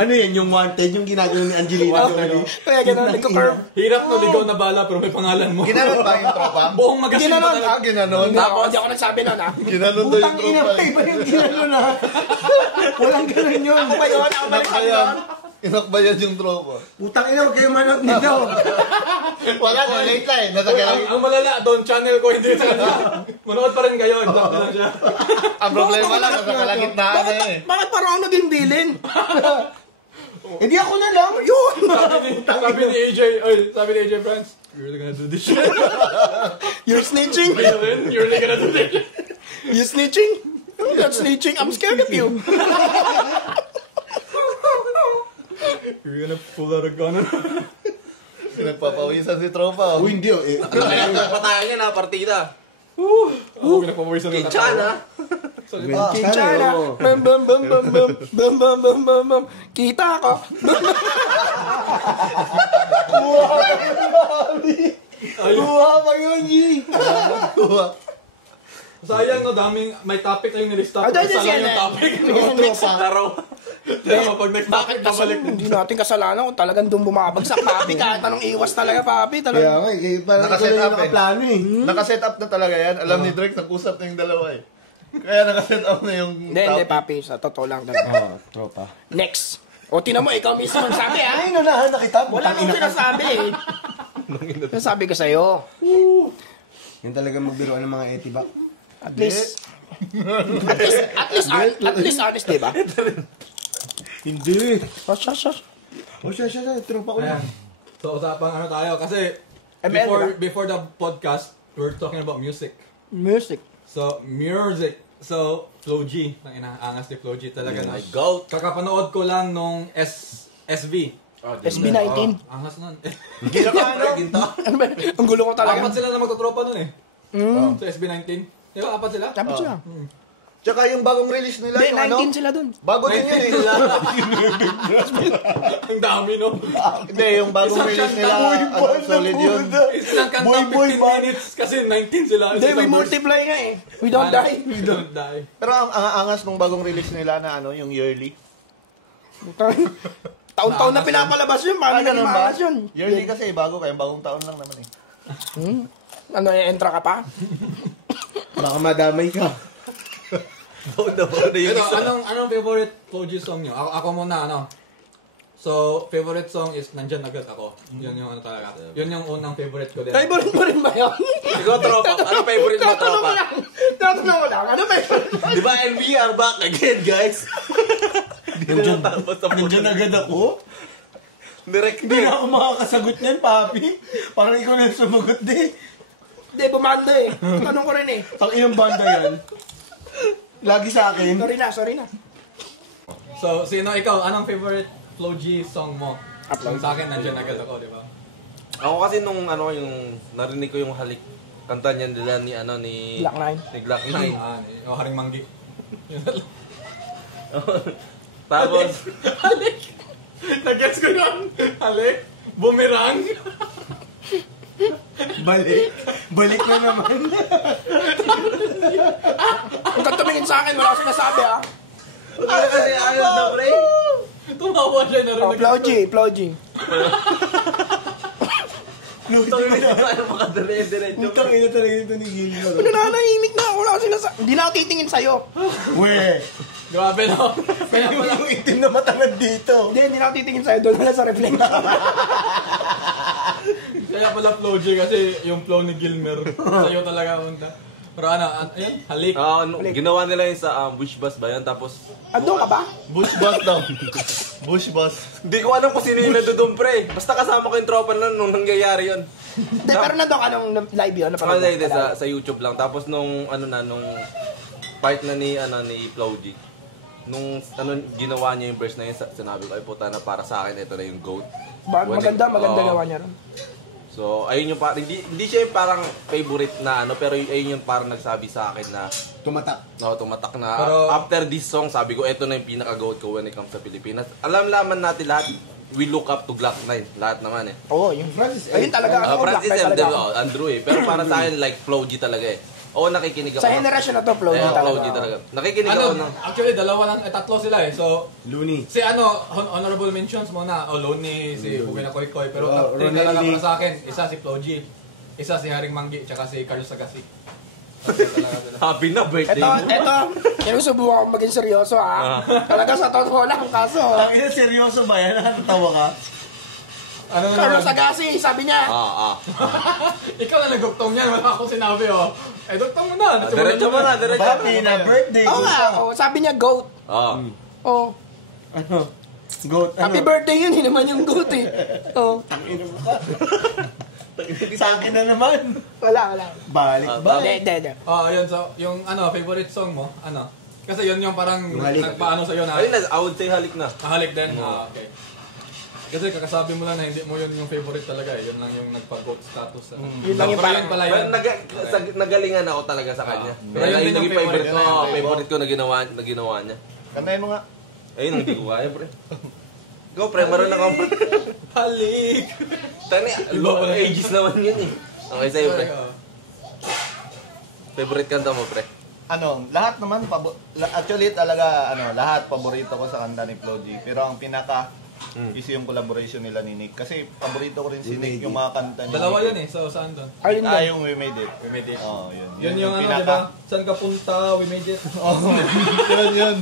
Ano yan, yung wanted, yung ginagawa ni Angelina Jolie. Kaya gano'n, nagka-curve. Hirap no, ligaw na bala pero may pangalan mo. Ginanon ba yung tropa? Buong magasin pa Ginanon, talaga. Ginanon. Hindi ako nagsabi nun, ha? Ginanon daw yung Putang ina, tropa. iba yung ginano na. Walang ganun yun. Ako ba yun? Ako ba nagsabi nun? Inakbayan yung tropa. Putang ina, huwag kayo manot nito. Wala na, late lang eh. Nasa Uy, galang. ang malala, doon channel ko, hindi sa kanya. Manood pa rin kayo, sabi lang siya. Ang problema lang, nasa kalagitnaan na yun eh. Bakit parang ako naging bilin? Hindi ako na lang. Yun! Sabi ni AJ, sabi ni AJ Franz, you're really gonna do this shit. You're snitching? You're really gonna do this shit. You snitching? I'm not snitching. I'm scared of you. You're gonna pull out a gun. Nagpapawisan si tropa. Uy, hindi. Patayan niya na, partida. Oo, pinagpapawisan ng Kinchana. Kinchana. Bam, bam, bam, bam, bam. Bam, bam, bam, bam, bam. Kita ako. Kuha pa yun, G. Sayang no, daming, may topic tayong nilista. Ah, Pero dahil isa siya lang yung na. topic. Next. Laro. Kaya pag next topic, babalik. Hindi natin kasalanan kung talagang doon bumabagsak, papi. Kahit anong iwas talaga, papi. Kaya Talagang... nga, parang ikaw Nakaset na yung up eh. nakaplano eh. Nakaset up na talaga yan. Alam ni Drake, nag-usap na yung dalawa eh. Kaya nakaset up na yung Hindi, papi. Sa totoo lang talaga. Tropa. Next. O, tinan mo, ikaw mismo ang sabi, ha? Ay, nunahan na kita. Wala Putang nang ina. sinasabi, eh. Sinasabi ko sa'yo. Yan talaga magbiruan ng mga etibak. At least honest, diba? Hindi. Oh, siya. O siya. Tropa ko Ayan. yan. So, usapang ano tayo. Kasi, ML, before the podcast, we're talking about music. Music. So, music. So, Flo G. Angas ni Flo G talaga. Oh na. my God. Kakapanood ko lang nung SB. SB19. Oh, angas nun. Ano ba? Ang gulo ko talaga. Apat sila na magtutropa nun eh. So, SB19. Di ba, apat sila? Dapat siya. Tsaka yung bagong release nila, Hindi, yung ano, 19 sila dun. bago din yun eh. Ang dami, no? Hindi, yung bagong Isang release kanta, nila, solid yun. Isang kanta 15 minutes kasi 19 sila. Hindi, Isang we verse. multiply nga eh. We don't die. We don't die. Pero ang angas nung bagong release nila na ano, yung yearly. Taon-taon na pinapalabas yun. Paano na ganun lumakas yun? Yearly kasi bago, kaya bagong taon lang naman eh. Ano, entra ka pa? Baka madamay ka. Ito, anong favorite Flo G song nyo? Ako muna, ano? So, favorite song is Nandyan Agad Ako. Yun yung ano talaga. Yun yung unang favorite ko din. Favorite mo rin ba yun? Ikaw, tropa. Ano favorite mo, Tatanong tropa? ko lang. Tatanong ko lang. Ano favorite mo? Di ba NBR back again, guys? Nandiyan agad ako. Direct Hindi na ako makakasagot niyan, papi. Parang ikaw na yung sumagot, di. Hindi, bumanda eh. Tanong ko rin eh. Ang ilang banda yan. Lagi sa akin. Sorry na. So, sino ikaw? Anong favorite Flo G song mo? Sa akin, Nandyan Agad Ako, di ba? Ako kasi nung ano, yung narinig ko yung halik kanta niya nila ni ano ni Black Nine. Ni Black Nine. O, Haring Manggi. Tapos Halik! Nag-gets ko yun! Halik! Bumirang! Balik na naman. Kung ka tumingin sa akin, wala ko sinasabi ah. ano kasi ano na pre? Tumawa siya na rin. Oh, Plaugy. Tangin na tayo makadire-diretso. Utang ina talaga ito ni Gilmore. Nananahimik na ako, wala ko sinasabi. Hindi na ako titingin sa'yo. Weh. Grabe no? Kaya pala, Yung itim na matangad dito. Hindi na ako titingin sa'yo. Doon wala sa reflection. kaya pala Flo G kasi yung flow ni Gilmer. Sa'yo talaga punta. Pero ano, ayun, halik. Ginawa nila yun sa Bush Bus ba yun? Tapos Andun ka ba? Bush boss daw. Bush boss. hindi ko alam kung sino yung nandoon pre. Basta kasama ko yung tropa nung nangyayari yun. Hindi, pero nandun ka nung live yun. Ano na yun, sa YouTube lang. Tapos nung part na ni Flo G. Nung ginawa niya yung verse na yun, sinabi ko, ay puta na para sa akin, ito na yung GOAT. Maganda gawa niya ron. So, ayun yung parang, hindi siya yung parang favorite na pero ayun yung parang nagsabi sa akin na, Tumatak. tumatak na, Pero- after this song, sabi ko, ito na yung pinaka-GOAT ko when it comes sa Pilipinas. Alam-laman natin lahat, we look up to Glock 9, lahat naman eh. Oo, yung Francis, ayun talaga ako. Francis Black M. talaga ako. Andrew eh. Pero para sa akin, like Flo G talaga eh. Oo, nakikinig ako. Sa generation na to, Flow G talaga. Nakikinig ako ng... Actually, tatlo sila eh. So, Looney. si honorable mentions muna. Looney, si Bugay na Koy Koy. Pero top 3 Ronald talaga Lee. para sa akin. Isa si Flow G. Isa si Haring Manggi. Tsaka si Carlos Sagasi. Happy na birthday mo. Ito, sinusubukan akong maging seryoso Talaga sa totoo lang, kaso. Ang ina, seryoso ba yan? Nakatawa ka? Ano na Carlos naman? Sagasi, sabi niya. Ikaw na nagduktong yan. Wala akong sinabi duktong mo na. Diretso mo na. Happy na birthday. Oo nga, sabi niya goat. Oh. Ano? Goat, ano? Happy birthday yun, hindi naman yung goat eh. Oh. Ino mo ka. Sa akin na naman. Wala. Balik ba? Hindi. Ayun. So, yung favorite song mo, Kasi yun yung parang Yung halik. nagpaano sa'yo na. Ayun na, I would say halik na. Halik din? Okay. Kasi kakasabi mo lang na hindi mo yun yung favorite talaga eh. Yun lang yung nagpa-goat status. Yun lang yung Pero yun pala yun. Nagalingan ako talaga sa kanya. Pero yun din yung naging favorite favorite. favorite ko na ginawa niya. Kantahin mo nga. Ayun, hindi ko kaya, pre. Go, pre, maroon ako. Halik! Tani, low ages naman yun eh. Okay, sa'yo, pre. Favorite kanta mo, pre? Lahat naman, actually talaga, lahat paborito ko sa kanta ni Flow G. Pero ang pinaka is yung collaboration nila ni Nick. Kasi paborito ko rin si Nick yung mga kanta niya. Dalawa yun eh. So, saan doon? Ayun din. Yung We Made It. We Made It. Oh, yun. Yun yung diba? Saan ka punta? We made it. yun.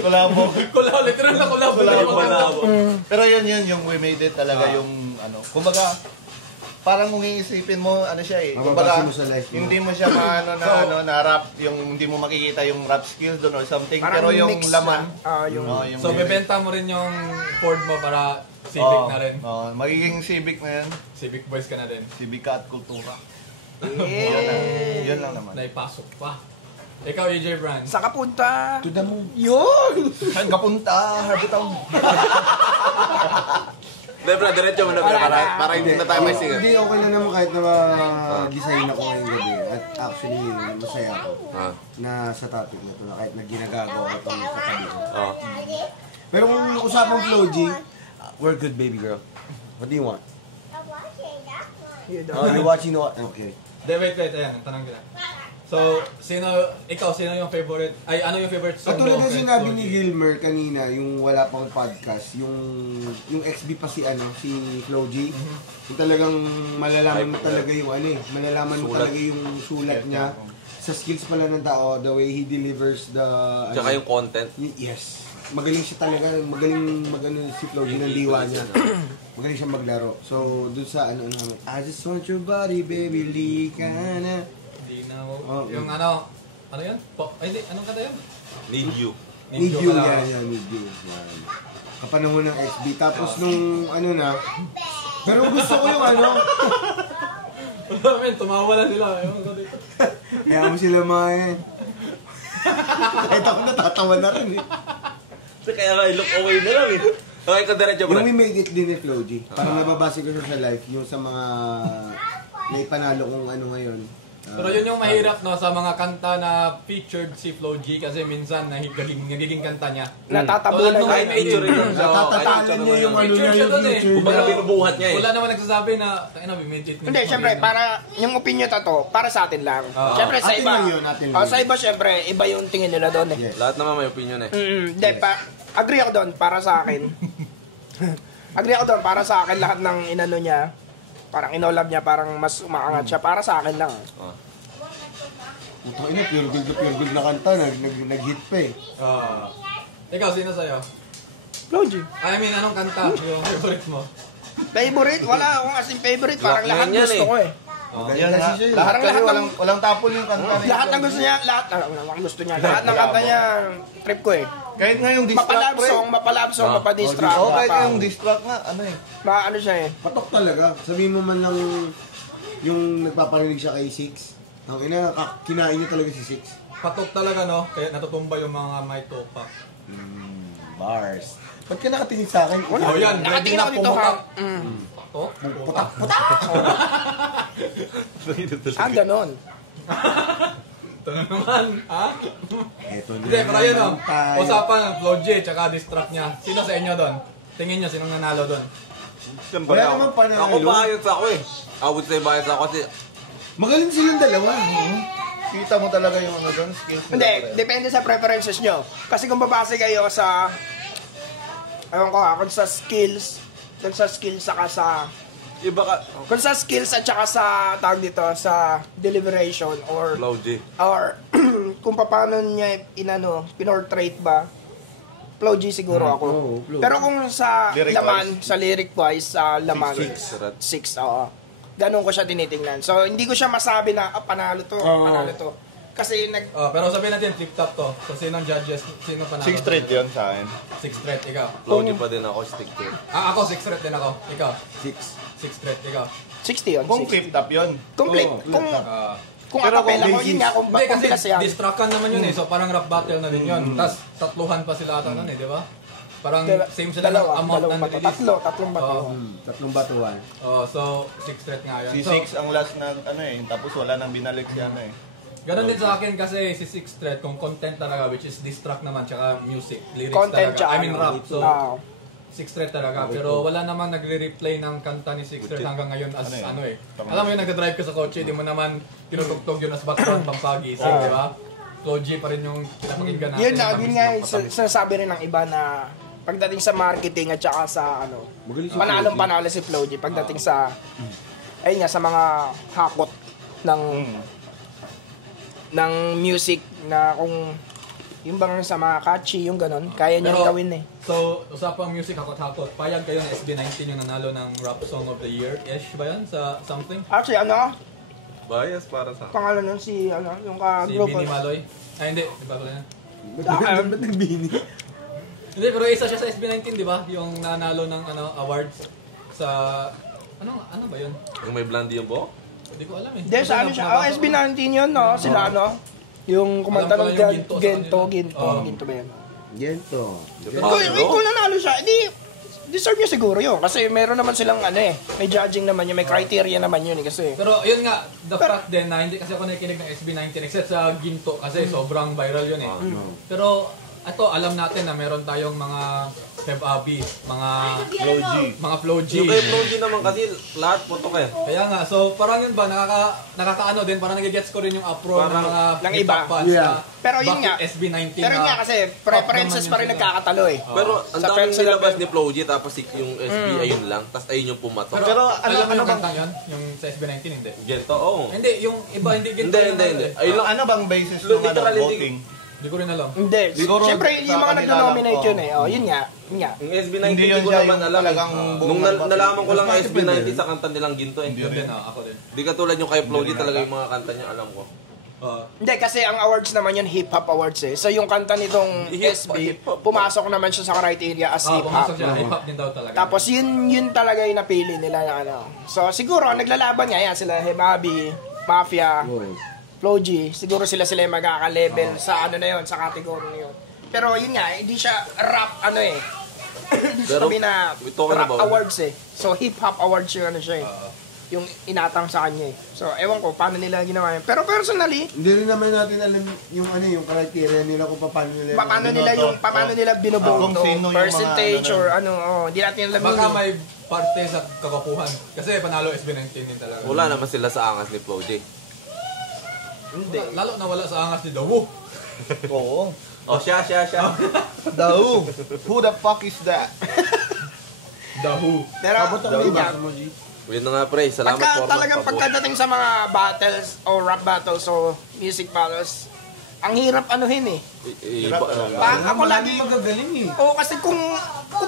Kulabo. Kulabo. Literal na kulabo. Pero yun, yung We Made It talaga yung, kumbaga, parang kung iisipin mo, siya eh. Kumbaga, Mababasa mo sa life mo. hindi mo siya na rap, yung hindi mo makikita yung rap skills doon or something. Parang pero yung mix laman, yung So, bebenta mo rin yung Ford mo para Civic na rin. Magiging Civic na yan. Civic boys ka na din. Civic at kultura. yeah. Yun lang naman. Naipasok pa. Ikaw, AJ Brand. Sa kapunta. To the moon. Yun! Saan ka punta? Harvey Town. Debra, diretso mo na, pre, para hindi na tayo may singer. Hindi, okay na naman kahit na mag-design ako ngayong gabi. At actually, masaya ako na sa topic na ito, na kahit na ginagagawa ko itong katabi ko. Pero kung usapang Flow G, we're good, baby girl. What do you want? You're watching what? Okay. Wait. Ayan, tanong kita. So, sino yung favorite, ano yung favorite song Katulad mo? na sinabi ni Gilmer kanina, yung wala pang podcast, yung XB pa si Flow G, yung talagang malalaman mo talaga yung malalaman mo talaga yung sulat niya sa skills pala ng tao, the way he delivers the Tsaka yung content. Yes. Magaling siya talaga, magaling si Flow G ng diwa niya. Magaling siya maglaro. So, dun sa I just want your body, baby, lika na. Yung ano yun? Hindi, anong kanta yun? Need you. Need you, yan, need you. Kapanahon ng XB. Tapos nung pero gusto ko yung Wala, men, tumawa lang sila. kaya mo sila mga yan. Kahit ako natatawa na rin eh. Kaya nga, look away na lang eh. Okay, ikaw diretso, pre. Yung We Made It din ni Flow G. Parang nababasa ko siya sa live, yung sa mga naipanalo kong ngayon. Pero yun yung mahirap sa mga kanta na featured si Flow G kasi minsan nagiging kanta niya. Natatabunan Kahit feature rin yun. Natatalan niya yung Feature siya dun eh. Kumbaga binubuhat niya eh. Wala naman nagsasabi na, we made it. Hindi, syempre, para yung opinion to, para sa atin lang. Syempre, sa Atin iba. lang yun, atin lang Sa iba, syempre, iba yung tingin nila doon eh. Yes. Lahat naman may opinion eh. Hindi, agree ako doon, para sa akin. Agree ako doon, para sa akin, lahat ng inano niya, parang inolab niya, parang mas umaangat siya, para sa akin lang. Putang ina, pure gold na kanta, nag-hit pa eh. Ikaw, sino sa'yo? Flow G. I mean, anong kanta yung favorite mo? Favorite? Wala akong as in favorite, parang Lahat lahat yan gusto eh. ko eh. Yan nga. Kasi siya, Lahat Parang kasi lahat walang tapon yung kanta niya. Lahat ng gusto niya, lahat ng kanta niya, trip ko eh. Kahit nga yung diss track, pre. Mapalab song, mapadistract. Oo, kahit nga yung diss track nga, Ano siya eh. patok talaga. Sabihin mo man lang yung nagpaparinig siya kay Six. Ang kinain niya talaga si Six. Patok talaga, no? Kaya natutumba yung mga may topa. Bars. Ba't ka nakatingin sa akin? Oh, yan. Ready Nakatingin na ako dito ha. Patok? Ah, ganon. Ito na naman, ha? Eto na Hindi, pero yun, no? naman tayo. Usapan, Flow G, tsaka distract niya. Sino sa inyo doon? Tingin niyo, sinong nanalo doon? Siyempre Wala ako. naman panalo. Ako bias ako eh. I would say bias ako kasi Magaling silang dalawa. kita mo talaga yung ano doon, skills nila. Hindi, pareho. depende sa preferences nyo. Kasi kung babase kayo sa, ewan ko kung sa skills saka sa, Iba ka. kung sa skills at saka sa, tawag dito, sa deliberation or kung paano niya pinortrait ba, Flow G siguro ako. Flow G. Pero kung sa Lyric laman, sa lyric wise, sa laman, 6. 6, oo. Ganun ko siya tinitingnan. So, hindi ko siya masabi na, panalo to, panalo to. Kasi Pero sabihin natin, flip-top to. So, sinong judges? Sino panalo? 6 straight yun sa akin. 6 straight, ikaw. Lodi pa din ako, stick to. Ako 6 straight din ako. Ikaw. 6. 6 straight, ikaw. 60 yun. Kung 60. flip top yun. Complete. Kung Pero akapela kung ko, yun nga, kung Hindi, kasi bilas yan. distractan naman yun eh. So, parang rap battle na din yun. Tapos, tatluhan pa sila ata nun eh, di ba? Parang same sila ng amount ng bato. release. Tatlong bato. Tatlong batuan. So, 6 straight nga yun. Si So, 6 ang last na ano eh, tapos wala nang binalik si ano eh. ganun din sa akin kasi si 6 straight, kung content talaga, which is distract naman, tsaka music, lyrics Content talaga. siya, I mean rap. So, Ah. 6 straight talaga. Pero wala namang nagre-replay ng kanta ni 6 straight hanggang ngayon as ano eh. Alam mo yun, nagdadrive ka sa kotse, di mo naman tinutugtog yun as background pampagising, di ba? Flow G pa rin yung pinapakinggan natin. Yun nga, sinasabi rin ng iba na pagdating sa marketing at saka sa Magaling si panalong-panalo si Flow G pagdating sa ayun nga sa mga hakot ng music na kung yung bang sa mga catchy yung ganon kaya niya Pero, gawin eh. So, usapang music, hakot-hakot. Payag kayo na SB19 yung nanalo ng Rap Song of the Year-ish ba yan? Sa something? Actually Bias para sa pangalan nun si yung Si ka-group Bini Maloy? Hindi. Di ba yan? Ba't nagbini? Hindi, pero isa siya sa SB19, di ba? Yung nanalo ng awards sa... Ano ba yun? Yung may blondie yung buhok? Hindi ko alam eh. Hindi, sa ano siya? SB19 yun, no? Sila yung kumanta Alam ko ng lang yung Ginto sa Ginto kanila. Ginto ba yan? Gento. Kung nanalo siya, deserve niya siguro yun. Kasi meron naman silang may judging naman yun, may criteria naman yun kasi. Pero yun nga, the fact din na hindi kasi ako nakikinig ng SB19 except sa Ginto kasi sobrang viral yun eh. Pero ito, alam natin na meron tayong mga Feb Abi, mga Flow G. Yung kay Flow G naman kasi lahat putok eh. Kaya nga, so parang yun ba, nakakaano din, parang nagigets ko rin yung uproar ng mga ng hip-hop iba. fans Yeah. na Pero yun bakit nga, SB19 pero yun nga kasi preferences pa rin nagkakatalo eh. Pero ang Sa daming personal nilabas level. ni Flow G tapos yung SB ayun lang, tapos ayun yung pumatok. Pero ano- alam mo ano yung bang- kantang yun? Yung sa SB19, hindi? Gento, oo. Hindi, yung iba hindi Ginto. Hindi. Ayun lang. Ano bang basis ng Literally, voting? Hindi ko rin alam. Hindi. Siguro Siyempre, yung mga sa kanila nagno-nominate lang, yun eh. Yun nga. Yung SB19 Hindi hindi yun ko siya naman yung alam. talagang Nung nalaman ko lang ang Mas SB19 depende. sa kanta nilang Ginto eh. Yun din, ako din. Di katulad yung kay Flow G talaga yung mga kanta niya alam ko. Hindi, kasi ang awards naman yun, hip-hop awards eh. So yung kanta nitong SB, Hip-hop. pumasok naman siya sa criteria as hip-hop. Pumasok siya. Hip-hop din daw talaga. Tapos yun talaga yung napili nila na So siguro, naglalaban nga yan sila, Hemabi, Mafia, Flow G. Siguro sila yung magkaka-level sa na yun, sa category na yun. Pero yun nga, hindi siya rap hindi siya Pero, sabi na we talking rap about- awards eh. So hip-hop awards yung siya eh. Yung inatang sa kanya eh. So ewan ko paano nila ginawa yun. Pero personally, Hindi rin naman natin alam yung criteria nila kung paano nila. paano nila binoboto, Kung sino yung mga percentage or hindi natin alam Baka yun. may parte sa kakapuhan. Kasi panalo SB19 din talaga. Wala naman sila sa angas ni Flow G. Hindi. Lalo na wala sa angas ni Dawu. Oo. Oh, siya. The Who the fuck is that? Dawu. Pero Abot ang yun iba nga. mo, G. Yun na nga pre, salamat for Talagang pagkadating sa mga battles o rap battles o music battles, ang hirap anuhin eh. Ako lagi magagaling eh. Oo, kasi kung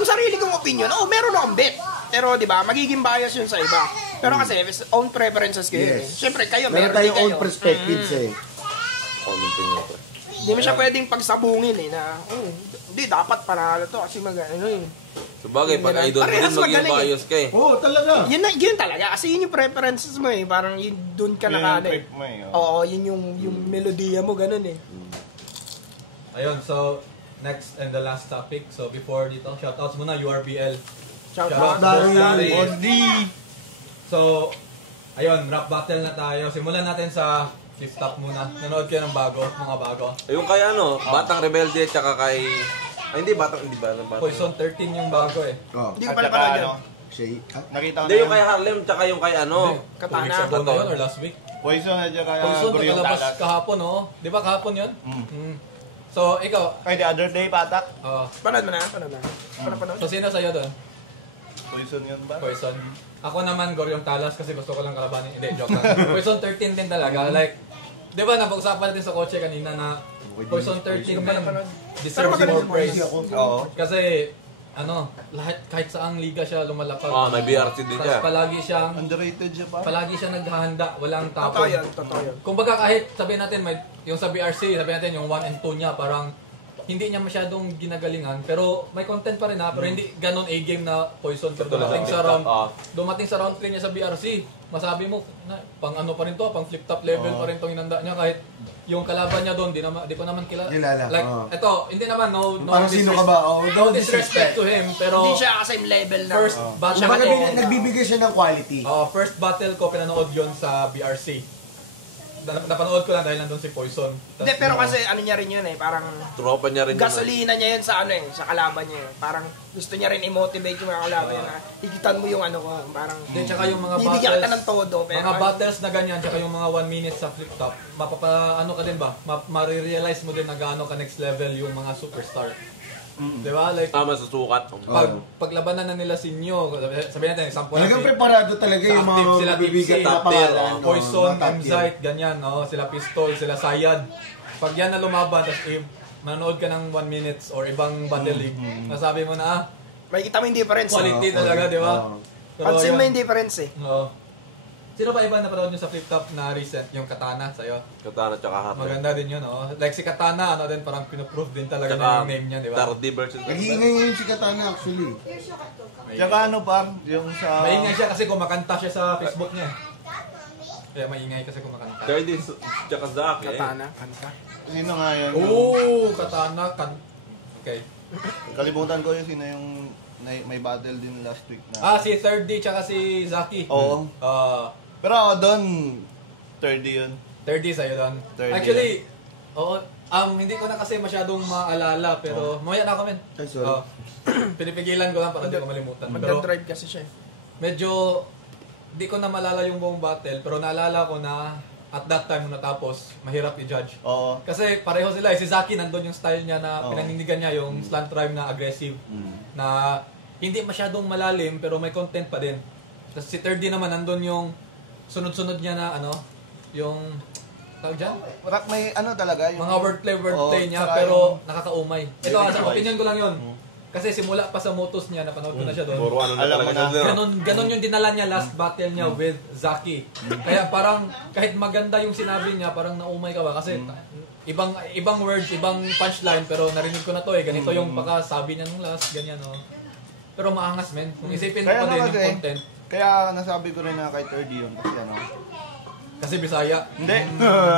sarili kong opinion, meron akong bet. Pero 'di ba, magiging bias 'yun sa iba. Pero kasi own preferences kayo. Yes. Siyempre kayo Meron meron tayong din own kayo. perspectives eh. Hindi mo siya pwedeng pagsabungin eh na, hindi dapat panalo to kasi Sabagay, pag idol mo Parehas din maging magaling eh. bias ka eh. Oo, talaga. Yun talaga kasi yun yung preferences mo eh. Parang yun doon ka Yun yung nakano eh. trip mo eh. Oo, yun yung melodiya mo ganun eh. Ayun, so next and the last topic. So before dito, shoutouts muna URBL. Shout Shout out. out, Dari. Ondi! So, ayun, rap battle na tayo. Simulan natin sa flip top muna. Nanood kayo ng mga bago. Yung kay Batang Rebelde tsaka kay... hindi ba? Poison 13 yung bago eh. Oh, Hindi ko pala pala dyan. say, Nakita ko Hindi, na yung kay Harlem tsaka yung kay Hindi, 2 weeks Katana. ago na yun or last week? Poison at saka Poison, Guriong nakalabas Talas. kahapon, no? Di ba kahapon yun? Mm. So, ikaw, Kaya the other day, patak. Panood mo na. Panood. so sino sa'yo doon? Poison yun ba? Poison. Ako naman, Goriong Talas kasi gusto ko lang kalabanin. Hindi, joke lang. Poison 13 din talaga. Like, di ba napag-usapan natin sa kotse kanina na Poison 13 din deserves more praise. Oo. Kasi, lahat, kahit saang liga siya lumalapag. May BRC din siya. Tapos Underrated siya pa. palagi siya naghahanda, walang Totoo tapon. yun. Kumbaga kahit sabihin natin, yung sa BRC, sabihin natin yung 1 and 2 niya, parang hindi niya masyadong ginagalingan, pero may content pa rin pero hindi ganon A-game na Poison. Pero dumating sa round 3 niya sa BRC, masabi mo, pang ano pa rin to, pang flip-top level pa rin tong inanda niya, kahit yung kalaban niya doon, di ko naman kilala. Like, eto, hindi naman, no Parang sino ka ba? no disrespect to him, pero Hindi siya same level na. first battle Kumbaga, ko, nagbibigay siya ng quality. first battle ko, pinanood yon sa BRC. Napanood ko lang dahil nandun si Poison. Hindi, pero kasi ano niya rin yun parang Tropa niya rin yun. gasolina niya yun sa sa kalaban niya. Parang gusto niya rin i-motivate yung mga kalaban niya na higitan mo yung ko. Parang Then, tsaka yung mga bibigyan battles, kita ng todo. Pero mga battles na ganyan, tsaka yung mga 1 minute sa flip top, ka din ba? Marirealize mo din na gaano ka next level yung mga superstar. Di ba? Like, Tama sa sukat. paglabanan na nila si Nyo, sabihin natin, example Talagang natin, preparado talaga sa yung active mga sila, mabibigat Tipsy, na pangalan. Poison, mga top tier. Mzite, ganyan, sila Pistol, sila Sayad. Pag yan na lumaban, tapos manonood ka ng 1 minutes or ibang battle league, nasabi mo na, makikita mo yung difference. quality talaga, di ba? Pero Pansin mo yun. yung difference Oo. Sino ba iba napanood nyo sa flip top na recent? Yung Katana sa'yo? Katana tsaka Hato. Maganda din yun, Like si Katana, din parang pinuprove din talaga Tsaka na yung name niya, di ba? Tardi version. Nag-iingay ngayon si Katana actually. Tsaka yung sa... Maingay siya kasi kumakanta siya sa Facebook niya. Kaya maingay kasi kumakanta. Tardi tsaka Zaki. Katana, kanta. Sino nga yun? Katana, Okay. Kalimutan ko sino yung may battle din last week na. Si 3D tsaka si Zaki. Oo. Pero ako doon, 30 yun. 3D sa'yo doon. 30 Actually, hindi ko na kasi masyadong maalala, pero mamaya na ako, men. Ay, sorry. Pinipigilan ko lang para hindi ko malimutan. Pero Mag-drive kasi siya. medyo, di ko na malala yung buong battle, pero naalala ko na at that time nung natapos, mahirap i-judge. Oo. Kasi pareho sila. Si Zaki nandun yung style niya na Oo. pinaninindigan niya, yung slant drive na aggressive. Na hindi masyadong malalim, pero may content pa din. Tapos si 3D naman, nandun yung sunod-sunod niya na yung tawag dyan? May talaga yung... Mga wordplay niya, tsaka pero nakakaumay. Ito, Lyrics sa wise. opinion ko lang yun. Kasi simula pa sa motos niya, napanood ko na siya doon. Puro ano na Alam talaga mo na. siya. Ganon yung dinala niya last battle niya with Zaki. Kaya parang kahit maganda yung sinabi niya, parang naumay ka ba? Kasi ibang words, ibang punchline, pero narinig ko na to ganito yung pagkasabi niya nung last, ganyan Pero maangas, men. Kung isipin mo Kaya pa din naman yung content. Kaya nasabi ko rin na kay 30 yun kasi Kasi Bisaya. Hindi.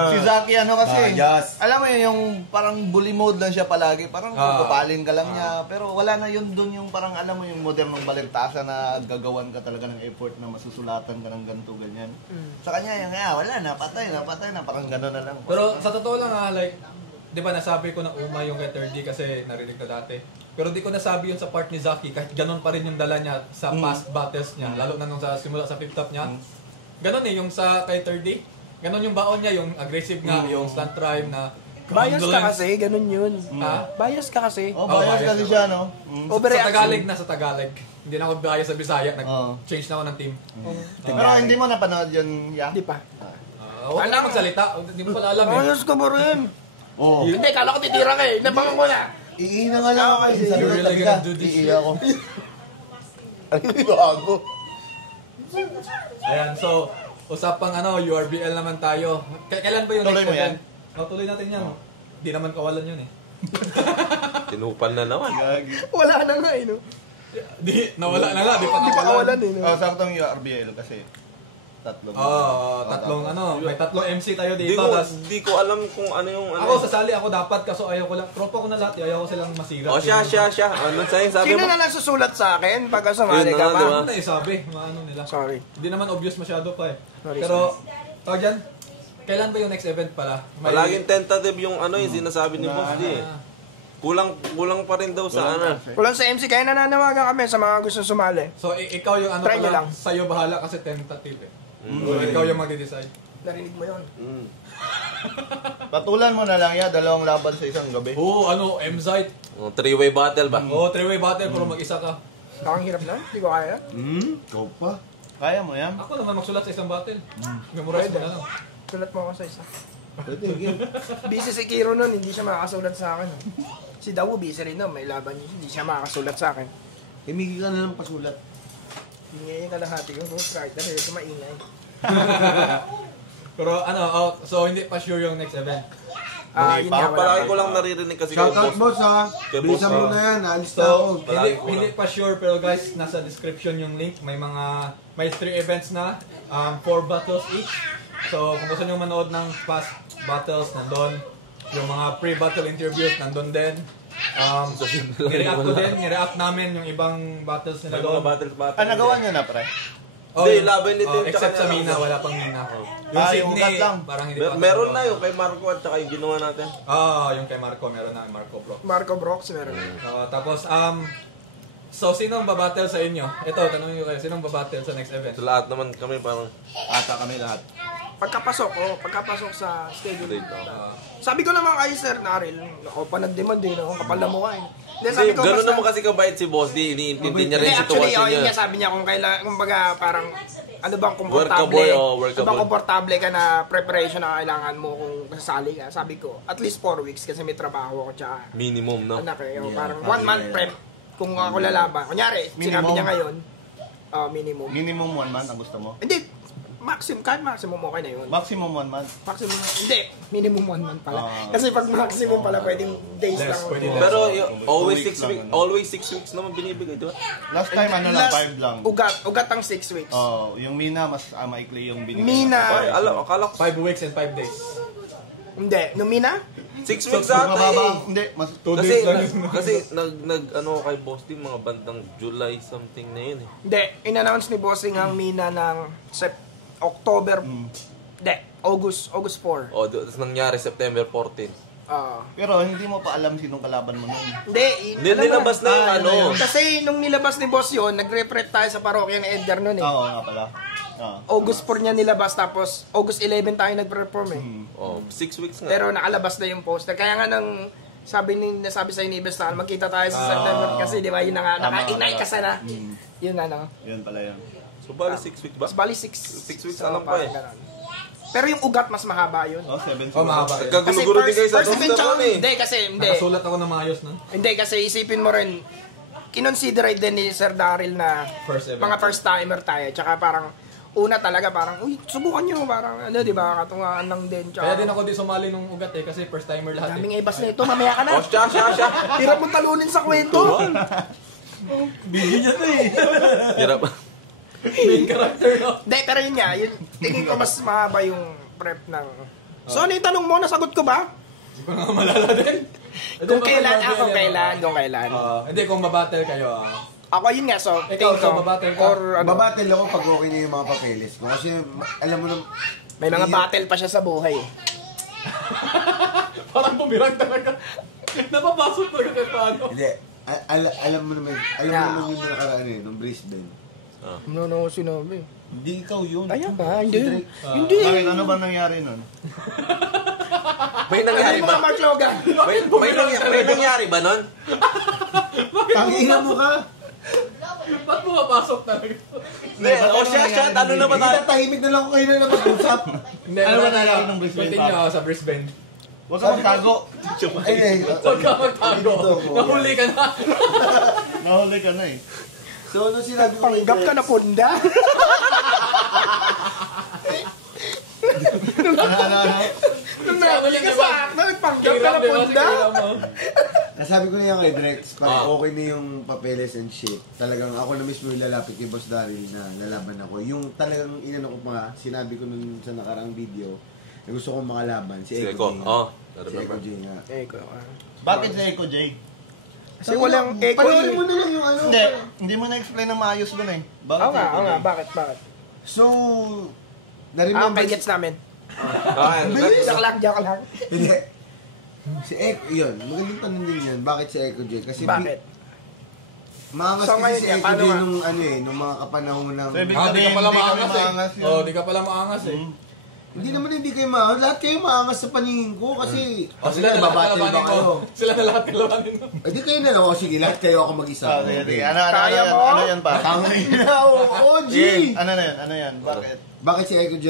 Si Zaki kasi. Yes. Alam mo yun, yung parang bully mode lang siya palagi. Parang kupalin ka lang niya. Pero wala na yun dun yung parang alam mo yung modernong baligtasa na gagawan ka talaga ng effort na masusulatan ka ng ganito, ganyan. Sa kanya yung wala na, patay na. Parang gano'n na lang. Pero sa totoo lang like, di ba nasabi ko na umay yung kay 3D kasi narinig na dati. Pero di ko nasabi yun sa part ni Zaki kahit ganon pa rin yung dala niya sa past battles niya. Lalo na nung sa simula sa flip top niya. Ganon yung sa kay 3D. Ganon yung baon niya, yung aggressive nga, yung slant drive na Bias ka kasi, ganun yun. Ha? Bias ka kasi. Bias kasi siya, no? Sa Tagalog na sa Tagalog. Hindi na ako bias sa Bisaya, nag-change na ako ng team. Pero hindi mo napanood yun, ya? Hindi pa. Huwag ka magsalita, hindi mo pala alam Bias ka ba rin? Oo. Hindi, kala ko titira ka Nabangan ko na. Iina nga lang ako. Sabi You're ko really talaga. gonna do this Iiya ko. Ano bago? Ayan, so, usapang URBL naman tayo. Kailan ba yung Tuloy next mo yan? event? Tuloy natin yan. Hindi naman kawalan yun Tinupan na naman. Wala na nga no? Nawala na nga, di pa Hindi pa kawalan no? Saktong URBL kasi. Tatlong. Tatlong may tatlong MC tayo Di dito. ko alam kung ano yung Ako sasali ako dapat kaso ayaw ko lang. Tropa ko na lahat, ayaw ko silang masira. siya. Ano sa'yo sabi Sino mo? na nagsusulat sa akin pagka sumali Yun ka na, pa? di ba? Ano na isabi, maano nila. Sorry. Hindi naman obvious masyado pa Sorry, Pero, tawag dyan, kailan ba yung next event pala? Palaging tentative yung yung sinasabi ni Boss D. Kulang pa rin daw sa Kulang sa MC, kaya nananawagan kami sa mga gusto sumali. So, ikaw yung Try nyo lang. sa'yo bahala kasi tentative So, ikaw yung magde-decide. Narinig mo yun. Patulan mo na lang yan, 2 laban sa isang gabi. M-Zite. Three-way battle ba? Three-way battle, pero mag-isa ka. Ang hirap na, hindi ko kaya. Ikaw pa. Kaya mo yan? Ako naman magsulat sa isang battle. Memorize mo na lang. Sulat mo ako sa isa. Pwede, game. Busy si Kiro nun, hindi siya makakasulat sa akin. Si Dawu busy rin nun, may laban niya, hindi siya makakasulat sa akin. Himigi ka na ng pasulat. Hindi nga yung kalahati ko, Ghost Rider, ito maingay. Pero so hindi pa sure yung next event. Yun nga, wala Palagi pa. ko lang naririnig kasi Shoutout boss ha. Kay Bilisan boss, mo ah. na yan. Alis na ako. So, hindi pa sure pero guys, nasa description yung link. May 3 events na, 4 battles each. So, kung gusto nyo manood ng past battles, nandun. Yung mga pre-battle interviews, nandun din. Nireact namin yung ibang battles nila May mga doon. battle. Nagawa niyo na, pre? Hindi, laban nito yung except tsaka sa niya. Mina, wala pang Mina. Yung ugat lang. Parang hindi pa. Meron na yung kay Marco at saka yung ginawa natin. Yung kay Marco, meron na Marco Bro. Marco Brox, meron. Tapos, so sino ang babattle sa inyo? Ito, tanongin ko kayo, sino ang babattle sa next event? Sa lahat naman kami parang Ata kami lahat. Pagkapasok sa schedule. Sabi ko naman kay Sir Naril, ako pa nag-demand din, ako kapal na mukha eh. Hindi, sabi ko gano'n basta... naman kasi kabait si Boss D, iniintindi niya rin Hindi, yung actually, sitwasyon yun niya. niya sabi niya kung kailan, kumbaga parang ano bang komportable, Workable. ano bang komportable ka na preparation na kailangan mo kung sasali ka. Sabi ko, at least 4 weeks kasi may trabaho ako tsaka Minimum, no? anak eh. Parang 1 month prep kung ako lalaban. Kunyari, sinabi niya ngayon, minimum. Minimum 1 month ang gusto mo? Hindi, kahit maximum okay na yun. Maximum 1 month. Maximum, hindi, minimum 1 month pala. Kasi pag maximum pala, pwedeng days Less, lang. pwede Pero always 2 weeks 6 weeks, lang, ano. always 6 weeks naman binibigay, di ba? Last time ano lang, 5 lang. Ugat ang 6 weeks. Oh, yung Mina mas maikli yung binigay. Mina. Akala ko 5 weeks and 5 days. Hindi, Numina? 6 weeks ata Mababa, eh. hindi, mas 2 Kasi, days lang. kasi ano kay Boss D, mga bandang July something na yun eh. Hindi, in-announce ni Bossing ang Mina ng October, hindi, August 4. O, tapos nangyari September 14. Pero hindi mo pa alam sinong kalaban mo nun. Hindi, Nilabas na yung ano. Kasi nung nilabas ni Boss yun, nag-reprep tayo sa parokya ni Edgar nun eh. Oo nga pala. August 4 niya nilabas, tapos August 11 tayo nag-perform eh. Oh, 6 weeks nga. Pero nakalabas na yung poster. Kaya nga nang sabi sa Inibes na magkita tayo sa September kasi di ba yun na nga, naka-inaikasa na. Yun ano. Yun pala yun. So, bali 6 weeks ba? Mas bali 6 weeks, alam ko eh. Pero yung ugat mas mahaba yun. Oh, 7 mahaba. Kasi Nagkagulo-gulo din kayo sa first event roster tsaka, nun eh. hindi kasi, hindi. Nakasulat ako ng maayos nun. Hindi kasi isipin mo rin, kinonsiderate din ni Sir Daryl na First event. mga first timer tayo. Tsaka parang, una talaga parang, uy, subukan nyo, parang ano, di ba, katungaan lang din. Tsaka, Kaya din ako di sumali nung ugat eh, kasi first timer lahat eh. daming ebas na ito, mamaya ka na. Oh, siya. Hirap mo talunin sa kwento. Bigyan niya to eh. Hirap. Main character no. Hindi, pero yun nga, yun, tingin ko mas mahaba yung prep ng... So, ano yung tanong mo? Nasagot ko ba? Hindi ko na malala din. Kung kailan. Hindi, kung babattle kayo. Ako yun nga, so, Ikaw, tingin so ko, babattle ka? or ano, Babattle ako pag okay na yung mga papeles ko. Kasi alam mo na... may mga battle pa siya sa buhay. Parang bumirang talaga. Napapasok talaga kahit paano. Hindi. Alam mo naman yung nakaraan eh, nung Brisbane. Ano sinabi? Hindi ikaw yun. Kaya ba? Hindi. Bakit ano ba nangyari nun? May Ano nangyari yung ba? mga Mark Logan? May nangyari ba nun? Tangina mo ka! Ba't pumapasok talaga? Hindi, o siya, ano na ba tayo? Tahimik na lang ako kayo na mag-usap. Hindi, Ano ba wala nangyari na. nung Brisbane Continue Park? sa Brisbane. Huwag ka magtago. Huwag ka magtago. Nahuli ka na. Nahuli ka na eh. So, ano sinabi ko? Panggap ka na punda. Ano? Nung nahuli ka sa akin, nagpanggap ka na punda. Nasabi ko na yan kay Drex, parang okay na yung papeles and shit. Talagang ako na mismo yung lalapit kay Boss Daryl na lalaban ako. Yung talagang inano ko pa, sinabi ko nun sa nakarang video, na gusto kong makalaban, si Eko J. Si Eko J nga. Bakit si Eko J? Kasi walang echo. Panoorin mo na lang yung ano. Hindi mo na-explain ng maayos dun eh. Bakit Oo si Eko J? nga, bakit? So, Kay gets namin. Joke lang. Hindi. Si Eko, yun. Magandang tanong din yan. Bakit si Eko J? Kasi Bakit? maangas So, kasi ngayon si nga, Eko paano J nga? nung ano eh, nung mga kapanahon ng... So, ibig Di ka sabihin, pala hindi kami maangas maangas eh. yun. Di ka pala maangas eh. Hindi naman hindi kayo maangas. Lahat kayo maangas sa paningin ko kasi... Sila na lahat babattle ba kalabanin kayo? mo. Sila na lahat kalabanin mo. Eh di kayo na lang. Sige, lahat kayo ako mag-isa. Sige. Kaya mo? Ano yan pa? Tangay na, OG! Ano yan? Bakit? Bakit si Echo J?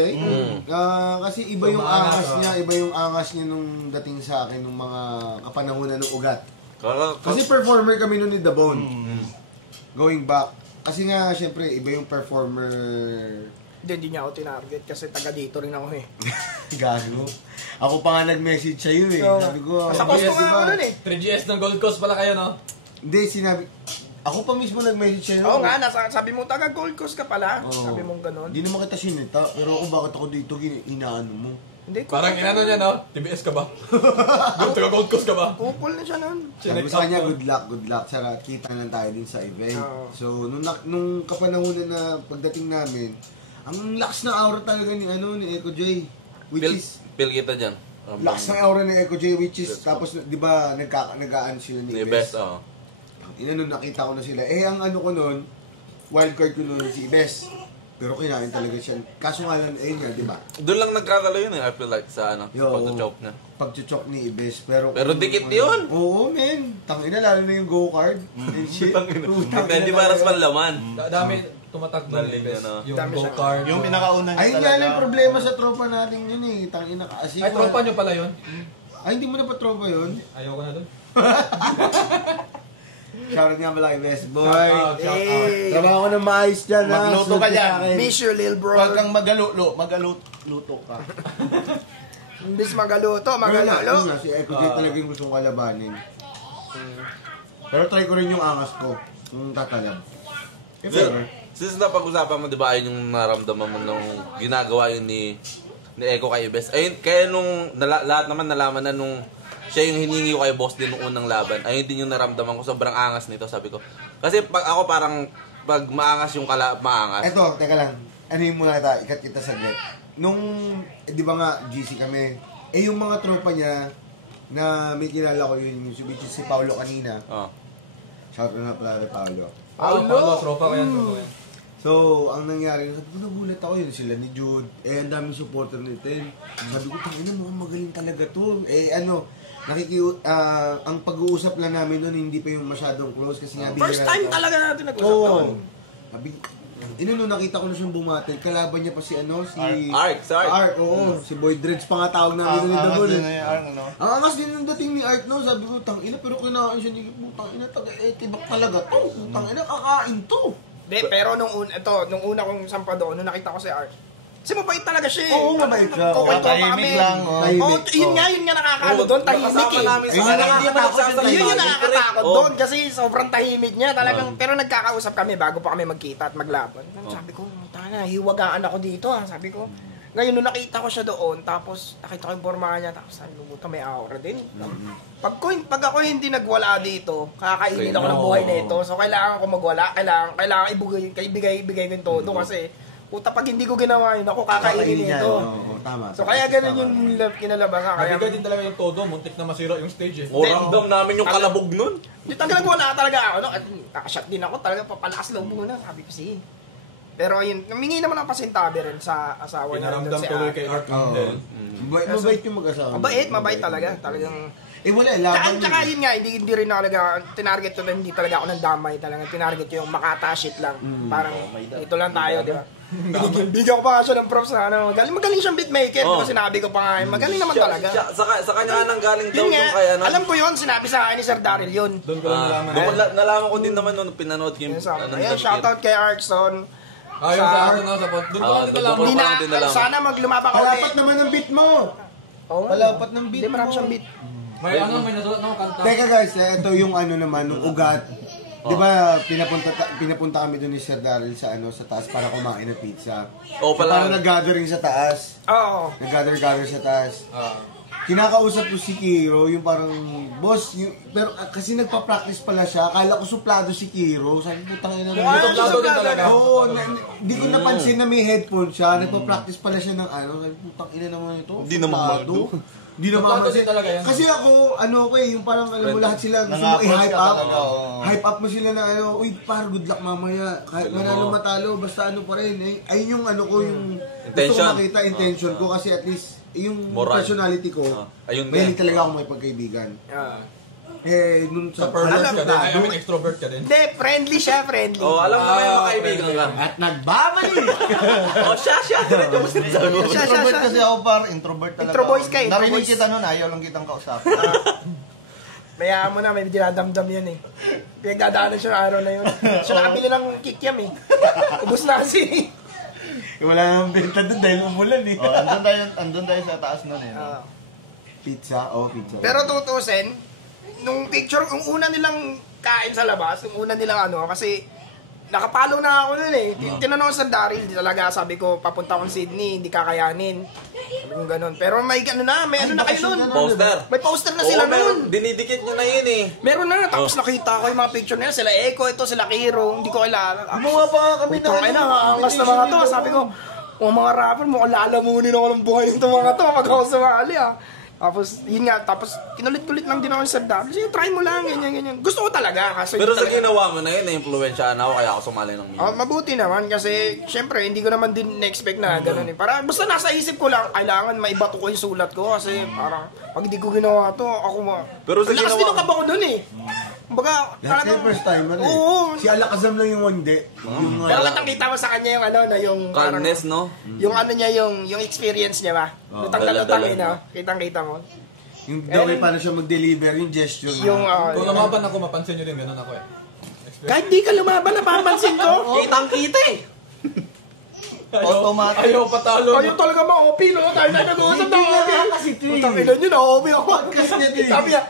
Kasi iba yung angas niya. Iba yung angas niya nung dating sa akin nung mga kapanahunan ng ugat. Kasi performer kami nun ni The Bone. Going back. Kasi nga, syempre, iba yung performer... Hindi niya ako tinarget kasi taga dito rin ako eh. Gago. Ako pa nga nag-message sa'yo eh. So, Sabi ko, sa costo nga ako nun eh. 3GS ng Gold Coast pala kayo, no? Hindi, sinabi... Ako pa mismo nag-message sa'yo. Oo nga, sabi mo taga Gold Coast ka pala. Oo. Sabi mong ganun. Hindi naman kita sinita, pero ako bakit ako dito inaano mo? Hindi, Parang inano niya, no? TBS ka ba? Gold Coast ka ba? kupol na siya nun. Sabi ko sa kanya, good luck. Sara, kita lang tayo din sa event. Oo. So, nung kapanahunan na pagdating namin, ang lakas na aura talaga ni Echo J. Which is, Pil kita dyan. lakas ng aura ni Echo J, which is, tapos, di ba, nag-aan sila ni Ni Ibes. Best, oo. Nun, nakita ko na sila. Ang ano ko nun, wildcard ko nun si Ibes. Pero kinain talaga siya. Kaso nga lang, ayun nga, di ba? Doon lang nagkakalo yun eh. I feel like sa pag-choke niya. Pagchuchok ni Ibes. Pero dikit yun. Oo, men. Tangina, lalo na yung go-card. And shit. Hindi para sa panlaman. Dami tumatak doon, Naling Libes. yan, Yung Dami siya. go-kart. Yung pinakauna niya Ayun talaga. nga lang yung problema sa tropa natin yun eh. Tangina ka. Ay, tropa nyo pala yun? Ay, hindi mo na pa tropa yun? Ayaw ko na doon. Shoutout nga pala kay Best Boy. Shout out. Trabaho ko na maayos dyan ha. Magluto ka dyan. Miss you, lil bro. Huwag kang magaluto ka. Imbis magaluto, Ayun magalalo. nga, si Echo J talaga yung gusto kong kalabanin. Pero try ko rin yung angas ko. Yung tatalab. Since napag-usapan mo, di ba, ayun yung naramdaman mo nung ginagawa yun ni Echo kay Best. Ayun, kaya nung lahat naman nalaman na nung siya yung hiningi ko kay boss din nung unang laban. Ayun din yung naramdaman ko, sobrang angas nito, sabi ko. Kasi pag ako parang, pag maangas yung maangas. Eto, teka lang. Ano yung muna ikat kita saglit. Nung, di ba nga, GC kami, yung mga tropa niya, na may kilala ko yun, yung si Paolo kanina. Oh. Shout out na pala kay Paolo. Paulo, tropa ko yan, tropa ko yan. So, ang nangyari, sabi ko, nagulat ako yun, sila ni Jude. Ang daming supporter nito. Sabi ko, tangina, mukhang magaling talaga to. Ang pag-uusap lang namin nun, hindi pa yung masyadong close kasi nga First time talaga natin nag-usap Oo. doon. Nung nakita ko na siyang bumatil, kalaban niya pa si Ark. Oo. Si Boy Dreads pa nga tawag namin ni Dabon. Ano? Ang angas din ng dating ni Art, no? Sabi ko, tangina, pero kinain siya ni tangina, taga-etibak talaga to. Tangina, kakain to. Hindi, pero nung una kong sampa doon, nung nakita ko si Art, kasi mabait talaga siya eh. Oo, mabait siya. Kukwento pa Tahimik kami. lang, Oo, yun nga nakakalo doon, tahimik Kasama eh. namin sa Ayun, kanila. hindi naman nagsasalita. Yun yung nakakatakot Oo. doon kasi sobrang tahimik niya talagang. Pero nagkakausap kami bago pa kami magkita at maglaban. Sabi ko, tana, hiwagaan ako dito ha. Sabi ko, ngayon nung nakita ko siya doon, tapos nakita ko yung pormahan niya, tapos sabi ko, may aura din. Pag ako hindi nagwala dito, kakainin ako ng buhay na ito. So kailangan ko magwala, kailangan ibigay ko yung todo kasi puta pag hindi ko ginawa yun, ako kakainin niya. ito. Oo, tama. So kaya ganun yung kinalabasan. Kaya Nabigay din talaga yung todo, muntik na masira yung stage eh. O, ramdam namin yung kalabog nun. Hindi talaga nagwala talaga ako. No? Nakashot din ako. Talaga papalakas loob muna. Sabi ko sige. Pero yun, humingi naman ang pasintabi rin sa asawa niya. Pinaramdam si tuloy Ate. kay Art Oo. Mindel. Mabait yung mag-asawa. Mabait talaga. Talagang... Wala, laban Tsaka yun nga, hindi rin talaga, tinarget ko na hindi talaga ako ng damay talaga. Tinarget ko yung makata-shit lang. Parang, ito lang tayo, di ba? Bigyan ko pa nga siya ng props na ano. Magaling siyang beatmaker. Oh. Diba sinabi ko pa nga, magaling naman talaga. Sa kanya nga nang galing daw Yun nga, yung kay ano. alam ko yun, sinabi sa akin ni Sir Daryl yun. Doon ko lang nalaman. Nalaman ko din naman nung pinanood ko yung Ayan, shoutout kay Arkson. Ayun sa akin na, doon ko lang din nalaman. Hindi Parang din na, nalaman. sana maglumapa ka Palapat naman ang beat mo. Oo nga. Palapat ng beat Hindi, marami mo. siyang beat. May nasulat na kanta. Teka guys, ito yung ano naman, nung ugat. Di ba, pinapunta kami doon ni Sir Daryl sa taas para kumain ng pizza. Oo So, pala. parang nag-gathering sa taas. Oo. Nag-gather sa taas. Kinakausap ko si Kiro, yung parang, boss, pero kasi nagpa-practice pala siya. Akala ko suplado si Kiro. Sabi ko, tangin na Mukha Suplado siya din suplado talaga. Oo, di ko napansin na may headphone siya. Nagpa-practice pala siya ng ano. Sabi ko, tangin na naman ito. Hindi naman suplado. Hindi na Plato mamamansin. din talaga yan. Kasi ako, yung parang alam mo lahat sila, gusto mo Nang-approach i-hype ka up. talaga, oo. Hype up mo sila na uy, par, good luck mamaya. Kahit manalo matalo, basta pa rin. Ayun yung ko, yung gusto ko Intention. makita, intention ko. Kasi at least, yung Moral. personality ko, Ayun mahilig din. talaga ako may pagkaibigan. Eh, Sa pervert ka din. I mean, extrovert ka din. Hindi, friendly siya, friendly. Oh, alam na yung makaibigan ka. At nagbabali! Oh, siya. Diretso mo sinasabi mo. Siya. Introvert kasi ako par, introvert talaga. Introvoice ka, Narinig introvoice. kita nun, ayaw lang kitang kausapin. Mayaan mo na, may dinadamdam yan eh. Pinagdadaanan siya ng araw na yun. Siya nakabili ng kikiam eh. Ubus na kasi. Wala nang benta doon dahil umulan eh. Oh, andun tayo sa taas nun eh. No? Pizza? Pizza. Pero tutusin, nung picture, yung una nilang kain sa labas, yung una nilang kasi nakapalo na ako nun eh. Tinanong ko sa Daryl, hindi talaga, sabi ko, papunta akong Sydney, hindi kakayanin. Sabi ko ganun. Pero may ano na kayo nun. Poster. May poster na sila nun. Dinidikit nyo na yun eh. Meron na, tapos nakita ko yung mga picture nila, sila Eko, ito, sila Kiro, hindi ko kilala. Gumawa pa nga kami Ito, na, angas na mga to. Sabi ko, mga rapper, mukhang lalamunin ako ng buhay nito mga to, pag ako sumali Tapos, yun nga, kinulit-kulit lang din ako sa Daryl. Sige, try mo lang, ganyan. Gusto ko talaga. Kasi Pero sa talaga, ginawa mo na yun, na-influensyahan ako kaya ako sumali ng music. mabuti naman kasi syempre hindi ko naman din na-expect na gano'n eh. Para basta nasa isip ko lang kailangan maibato ko yung sulat ko kasi parang pag hindi ko ginawa to ako Pero sa lakas ginawa- din ang kaba ko dun eh. Kumbaga, Lahat kayo first timer eh. Oo. Si Alakazam lang yung hindi. Yung, Pero kitang-kita mo sa kanya yung na yung parang Calmness, no? yung niya yung experience niya ba? Lutang-lutang eh no. Kitang-kita mo. yung daw ay paano siya mag-deliver, yung gesture. Yung Kung lumaban ako, mapansin nyo din, ganun ako eh. kahit di ka lumaban napapansin ko. Kitang-kita eh! Automatic. Ayaw patalo. Ayun talaga ma-OP no. Tayo na nag-uusap na OP. kasi ito eh. Utang ina nyo na-OP ako. Kasi ito eh. Sabi niya,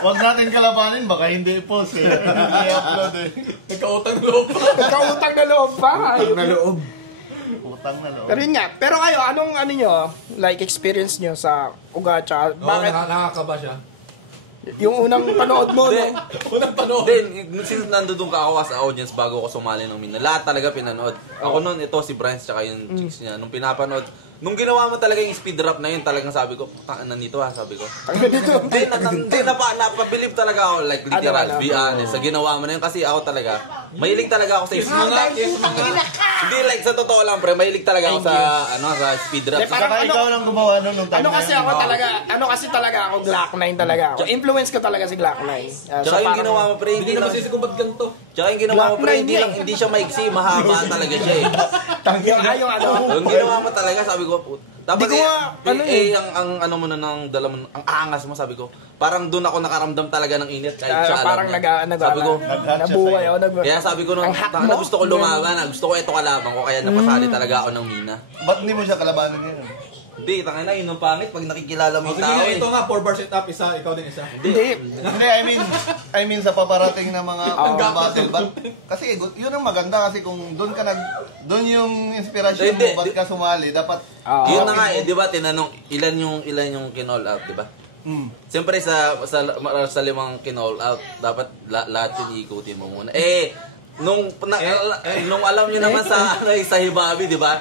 Huwag natin kalabanin, baka hindi i-post eh. Hindi i-upload eh. Nagkautang loob pa. Nagkautang na loob pa. Na loob. Utang na loob. Pero yun nga. Pero kayo, anong nyo, like experience nyo sa Ugacha? Oo, Bakit? nakakaba siya. Yung unang panood mo, Hindi. no? Unang panood. Then, since nandun ka ako as audience bago ako sumali ng Mina, lahat talaga pinanood. Ako noon, ito si Brian tsaka yung chicks niya. Nung pinapanood, nung ginawa mo talaga yung speed rap na yun, talagang sabi ko, na nito sabi ko. Hindi, napabilib talaga ako, like literal, Ano? be honest. Sa ginawa mo na yun, kasi ako talaga, mahilig talaga ako sa speed rap. Hindi, like sa totoo lang, pre, mahilig talaga ako sa, sa speed rap. Hindi, parang Saka ikaw lang gumawa nun nung time Ano na kasi yun. ako talaga, ako Glock 9 talaga ako. Influence ko talaga si Glock 9. Tsaka yung ginawa mo, pre, Hindi hindi na lang, masisi kung ba't ganito. tsaka yung ginawa mo, pre, Black hindi Knight lang, hindi siya maiksi, mahaba talaga siya eh. Yung ano. Yung ginawa mo talaga, sabi ko, dapat Di ko nga, ang ano mo na ng dala mo, ang aangas mo, sabi ko, parang doon ako nakaramdam talaga ng init kahit siya Parang alam niya. Sabi ko, nabuhay ako. kaya sabi ko, Ang hot na mo. gusto ko lumaban, gusto ko ito kalaban ko, kaya napasali talaga ako ng Mina. Ba't hindi mo siya kalabanin yun? Hindi, tangin na, yun ang pangit pag nakikilala mo yung Sige, tao eh. ito nga, 4 bar sit up, isa, ikaw din isa. Hindi. Hindi, I mean sa paparating na mga battle. Kasi yun ang maganda kasi kung doon yung inspirasyon Hindi. mo, ba't ka sumali, dapat Yun na nga eh, di ba, tinanong, ilan yung kinall out, di ba? Siyempre sa 5 kinall out, dapat lahat yung ikutin mo muna. Nung alam niyo naman sa sa Hibabi, di ba?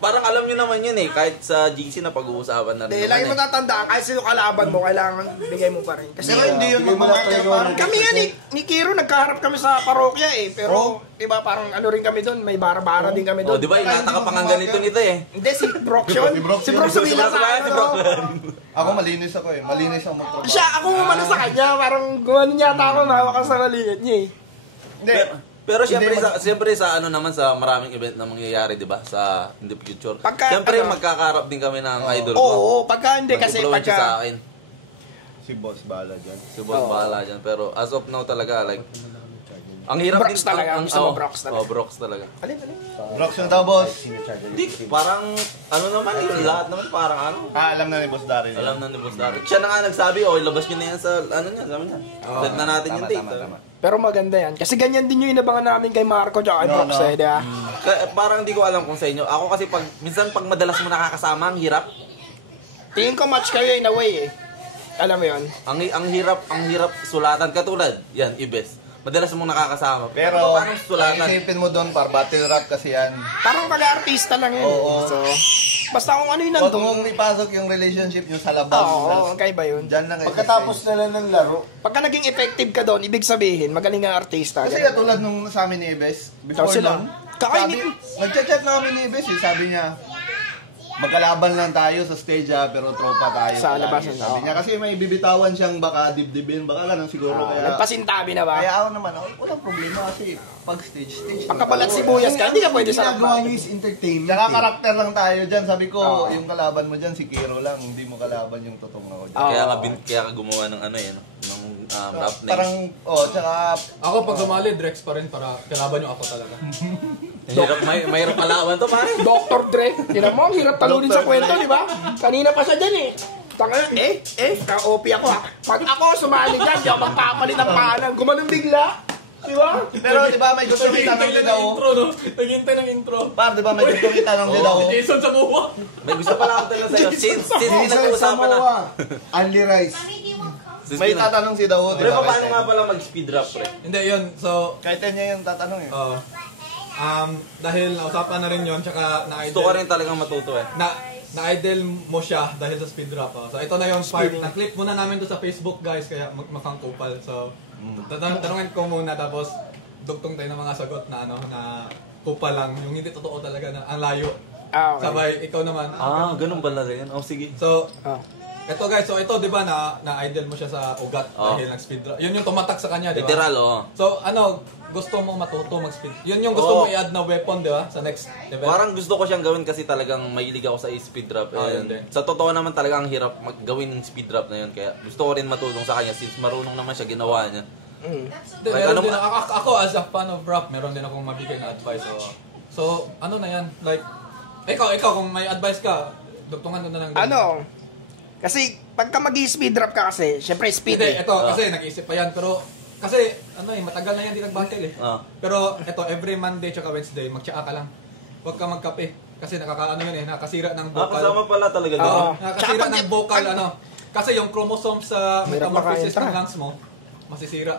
Parang alam niyo naman yun eh, kahit sa GC na pag-uusapan na rin. Hindi, lagi mo tatandaan, kahit sino kalaban mo, kailangan bigay mo pa rin. Kasi pero hindi yun magmamahal parang kami nga ni Kiro, nagkaharap kami sa parokya eh. Pero, di ba, parang ano rin kami doon, may bara-bara din kami Oh, doon. di ba, inatakapang ganito nito eh. Hindi, si Brock yun. Si Brock sumila sa akin. Ako malinis ako eh. Malinis ako magtrabaho. Siya, ako umano sa kanya, parang gumano yata ako, mahawak sa maliit niya eh. Hindi. Pero siyempre sa ano naman sa maraming event na mangyayari, 'di ba? Sa in the future. Siyempre magkakaharap din kami ng idol ko. Oo, pagka hindi kasi Mag-influence siya sa pagka akin. Si boss bahala dyan. Si boss bahala dyan. Pero as of now talaga, like, ang hirap Brox talaga, gusto mo Brox talaga. Oh, Brox talaga. alin. Brox yung daw, boss. Di, parang, ano naman yung lahat naman parang ano. Alam na ni boss Daryl. Alam na ni Boss Derek. Siya na nga nagsabi, ilabas nyo na yan sa, ano niya, sabi niya. Set na natin yung date. Pero maganda yan. Kasi ganyan din yung inabangan namin kay Marco at kay Brox eh, di ba? Parang hindi ko alam kung sa inyo. Ako kasi minsan pag madalas mo nakakasama, ang hirap. Tingin ko match kayo in a way eh. Alam mo yun? Ang hirap sulatan katulad. Yan, Ibes. madalas mong nakakasama. Pero, paano sulatan? isipin mo doon, battle rap kasi yan. Parang pag-artista lang yun. Oo. So, basta kung ano yun Huwag nandun. mong ipasok yung relationship nyo sa labas. Oo, kaya ba yun? Diyan lang kayo. Pagkatapos na lang ng laro, Pagka naging effective ka doon, ibig sabihin, magaling ang artista. Kasi Ganun. katulad nung sa amin ni Ibes, Ikaw before sila. nun, Kakainin. nagchat-chat na kami ni Ibes, sabi niya, magkalaban lang tayo sa stage pero tropa tayo. Sa palagi. labasan, Sabi oo. niya, kasi may bibitawan siyang baka dibdibin, baka ganun siguro. Kaya Nagpasintabi na ba? ako naman, walang problema kasi pag stage. Pagkabalat sibuyas ka, hindi ka pwede sa ginagawa lakban. niyo is entertainment. Tsaka karakter lang tayo dyan. Sabi ko, Oo. yung kalaban mo dyan, si Kiro lang. Hindi mo kalaban yung totoong ako dyan. Oo. Kaya ka gumawa ng ano yun, ng rap name. Parang, tsaka, Ako pag sumali, Drex pa rin para kalaban yung ako talaga. Hirap, mayroong kalaban to, pare. Dr. Dre. Tinan mo, ang hirap talunin sa kwento, di ba? Kanina pa siya dyan eh. Taka, ka-OP ako ha. Pag ako sumali dyan, di ako magpapalit ng pangalan. Gumanon bigla. Di ba? pero di ba may gusto kita ng Didao? no? Naghintay ng intro. Par, di ba may gusto kita ng Didao? Jason sa buwa. May gusto pala ako talaga sa'yo. Since Jason nag-uusapan na. Samoa, Andy Rice. May tatanong si Dao, di Pre, ba? paano nga pala mag-speed rap, pre? Hindi, yun. So, Kahit niya yung tatanong eh. dahil nausapan na rin yun, tsaka Gusto ko rin talagang matuto eh. na-idol mo siya dahil sa speed rap. So, ito na yung part. Na-clip muna namin to sa Facebook, guys, kaya makang kupal. So, tanungin ko muna, tapos dugtong tayo ng mga sagot na na kupal lang. Yung hindi totoo talaga na ang layo. Ah, okay. Sabay, ikaw naman. Ganun pala rin. Sige. So, Ah. ito guys, so ito 'di ba na-idol mo siya sa ugat dahil nag-speed rap. Yun yung tumatak sa kanya, 'di ba? Literal, oo. So, gusto mo matuto mag-speed. Yun yung gusto mo i-add na weapon, 'di ba? Sa next event. Parang gusto ko siyang gawin kasi talagang mahilig ako sa speed rap. yun And din. sa totoo naman talaga ang hirap gawin ng speed rap na yun. Kaya gusto ko rin matulong sa kanya since marunong naman siya ginawa niya. Hindi, Like, meron ano din ba- ako as a fan of rap, meron din akong mabigay na advice. So, ano na yan? Like, ikaw kung may advice ka, dugtungan ko na lang. din. Ano? Kasi pagka mag-speed rap ka kasi, syempre speed Hindi, eh. ito kasi nag-iisip pa yan, pero kasi matagal na yan di nag-battle eh. Pero ito, every Monday tsaka Wednesday, magtsaa ka lang. Huwag ka magkape. Kasi nakakasira ng vocal. kasama pala talaga Oo. doon. Nakakasira Tsaka ng vocal, Kasi yung chromosome sa Hirap metamorphosis makaentra. ng lungs mo, masisira.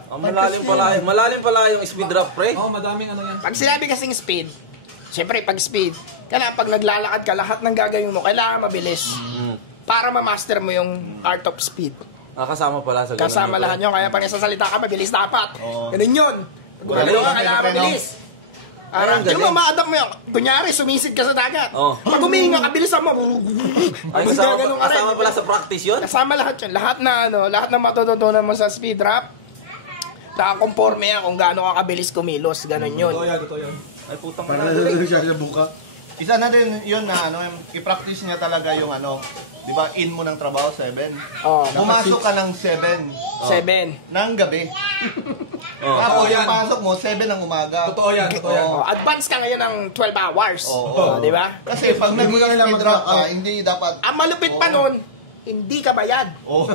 Malalim pala yung speed rap, pre. Madaming yan. Pag sinabi kasing speed, syempre pag speed, kailangan pag naglalakad ka, lahat ng gagawin mo, kailangan mabilis. Para ma-master mo yung art of speed. Kasama pala sa ganun. Kasama lahat yun, kaya pag sasalita ka, mabilis dapat. Ganun yun. Pag gumalaw ka, kailangan mabilis. Yung ma-adapt mo yun. Kunyari, sumisid ka sa dagat. Pag humihinga ka, bilisan mo. Kasama pala sa practice yun? Kasama lahat yun. Lahat na matututunan mo sa speed rap, nakakonforme yan kung gaano ka kabilis kumilos. Ganun yun. Totoo yan. Ay, putang Parang ina. nalulog siya sa buka. Isa na din yun na i-practice niya talaga yung di ba, in mo ng trabaho, 7. Oh, Pumasok ka ng 7 7. ng gabi. Tapos yung pasok mo, 7 ng umaga. Totoo yan. Oh, advance ka ngayon ng 12 hours. Oo. Di ba? Kasi pag Hindi mo na kailangan nag-speed rap ka, mag-rock. hindi dapat... Ang malupit pa nun, hindi ka bayad. Oh.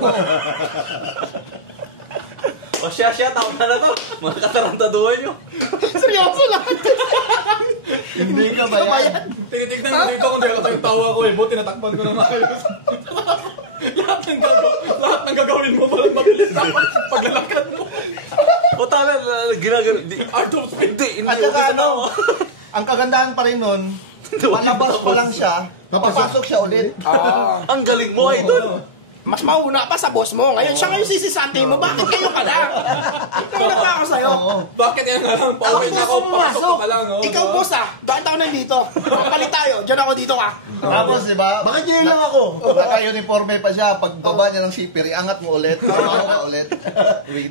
Siya, tao na to. Mga katarantaduhan nyo. Seryoso lahat. Hindi ka bayad. Tinitignan ko dito kung dahil tayong tawa ko eh. Buti natakpan ko na maayos. lahat ng gagawin mo parang mabilis dapat paglalakad mo. Puta na, ginagano. Art of speed. Hindi At saka ang kagandahan pa rin nun, palabas ko lang siya, papasok siya ulit. Ang galing mo, idol. Mas mauna pa sa boss mo. Ngayon, siya ngayon sisisante mo. Bakit kayo ka lang? Tingnan pa ako sa'yo. Bakit yan nga lang? Pauwi na ako, pasok ka lang. Ikaw boss Bakit ako nandito? Palit tayo. Diyan ako dito ka. Tapos, di ba? Bakit yun lang ako? Naka-uniforme pa siya. Pag baba niya ng shipper, iangat mo ulit. Iangat ka ulit.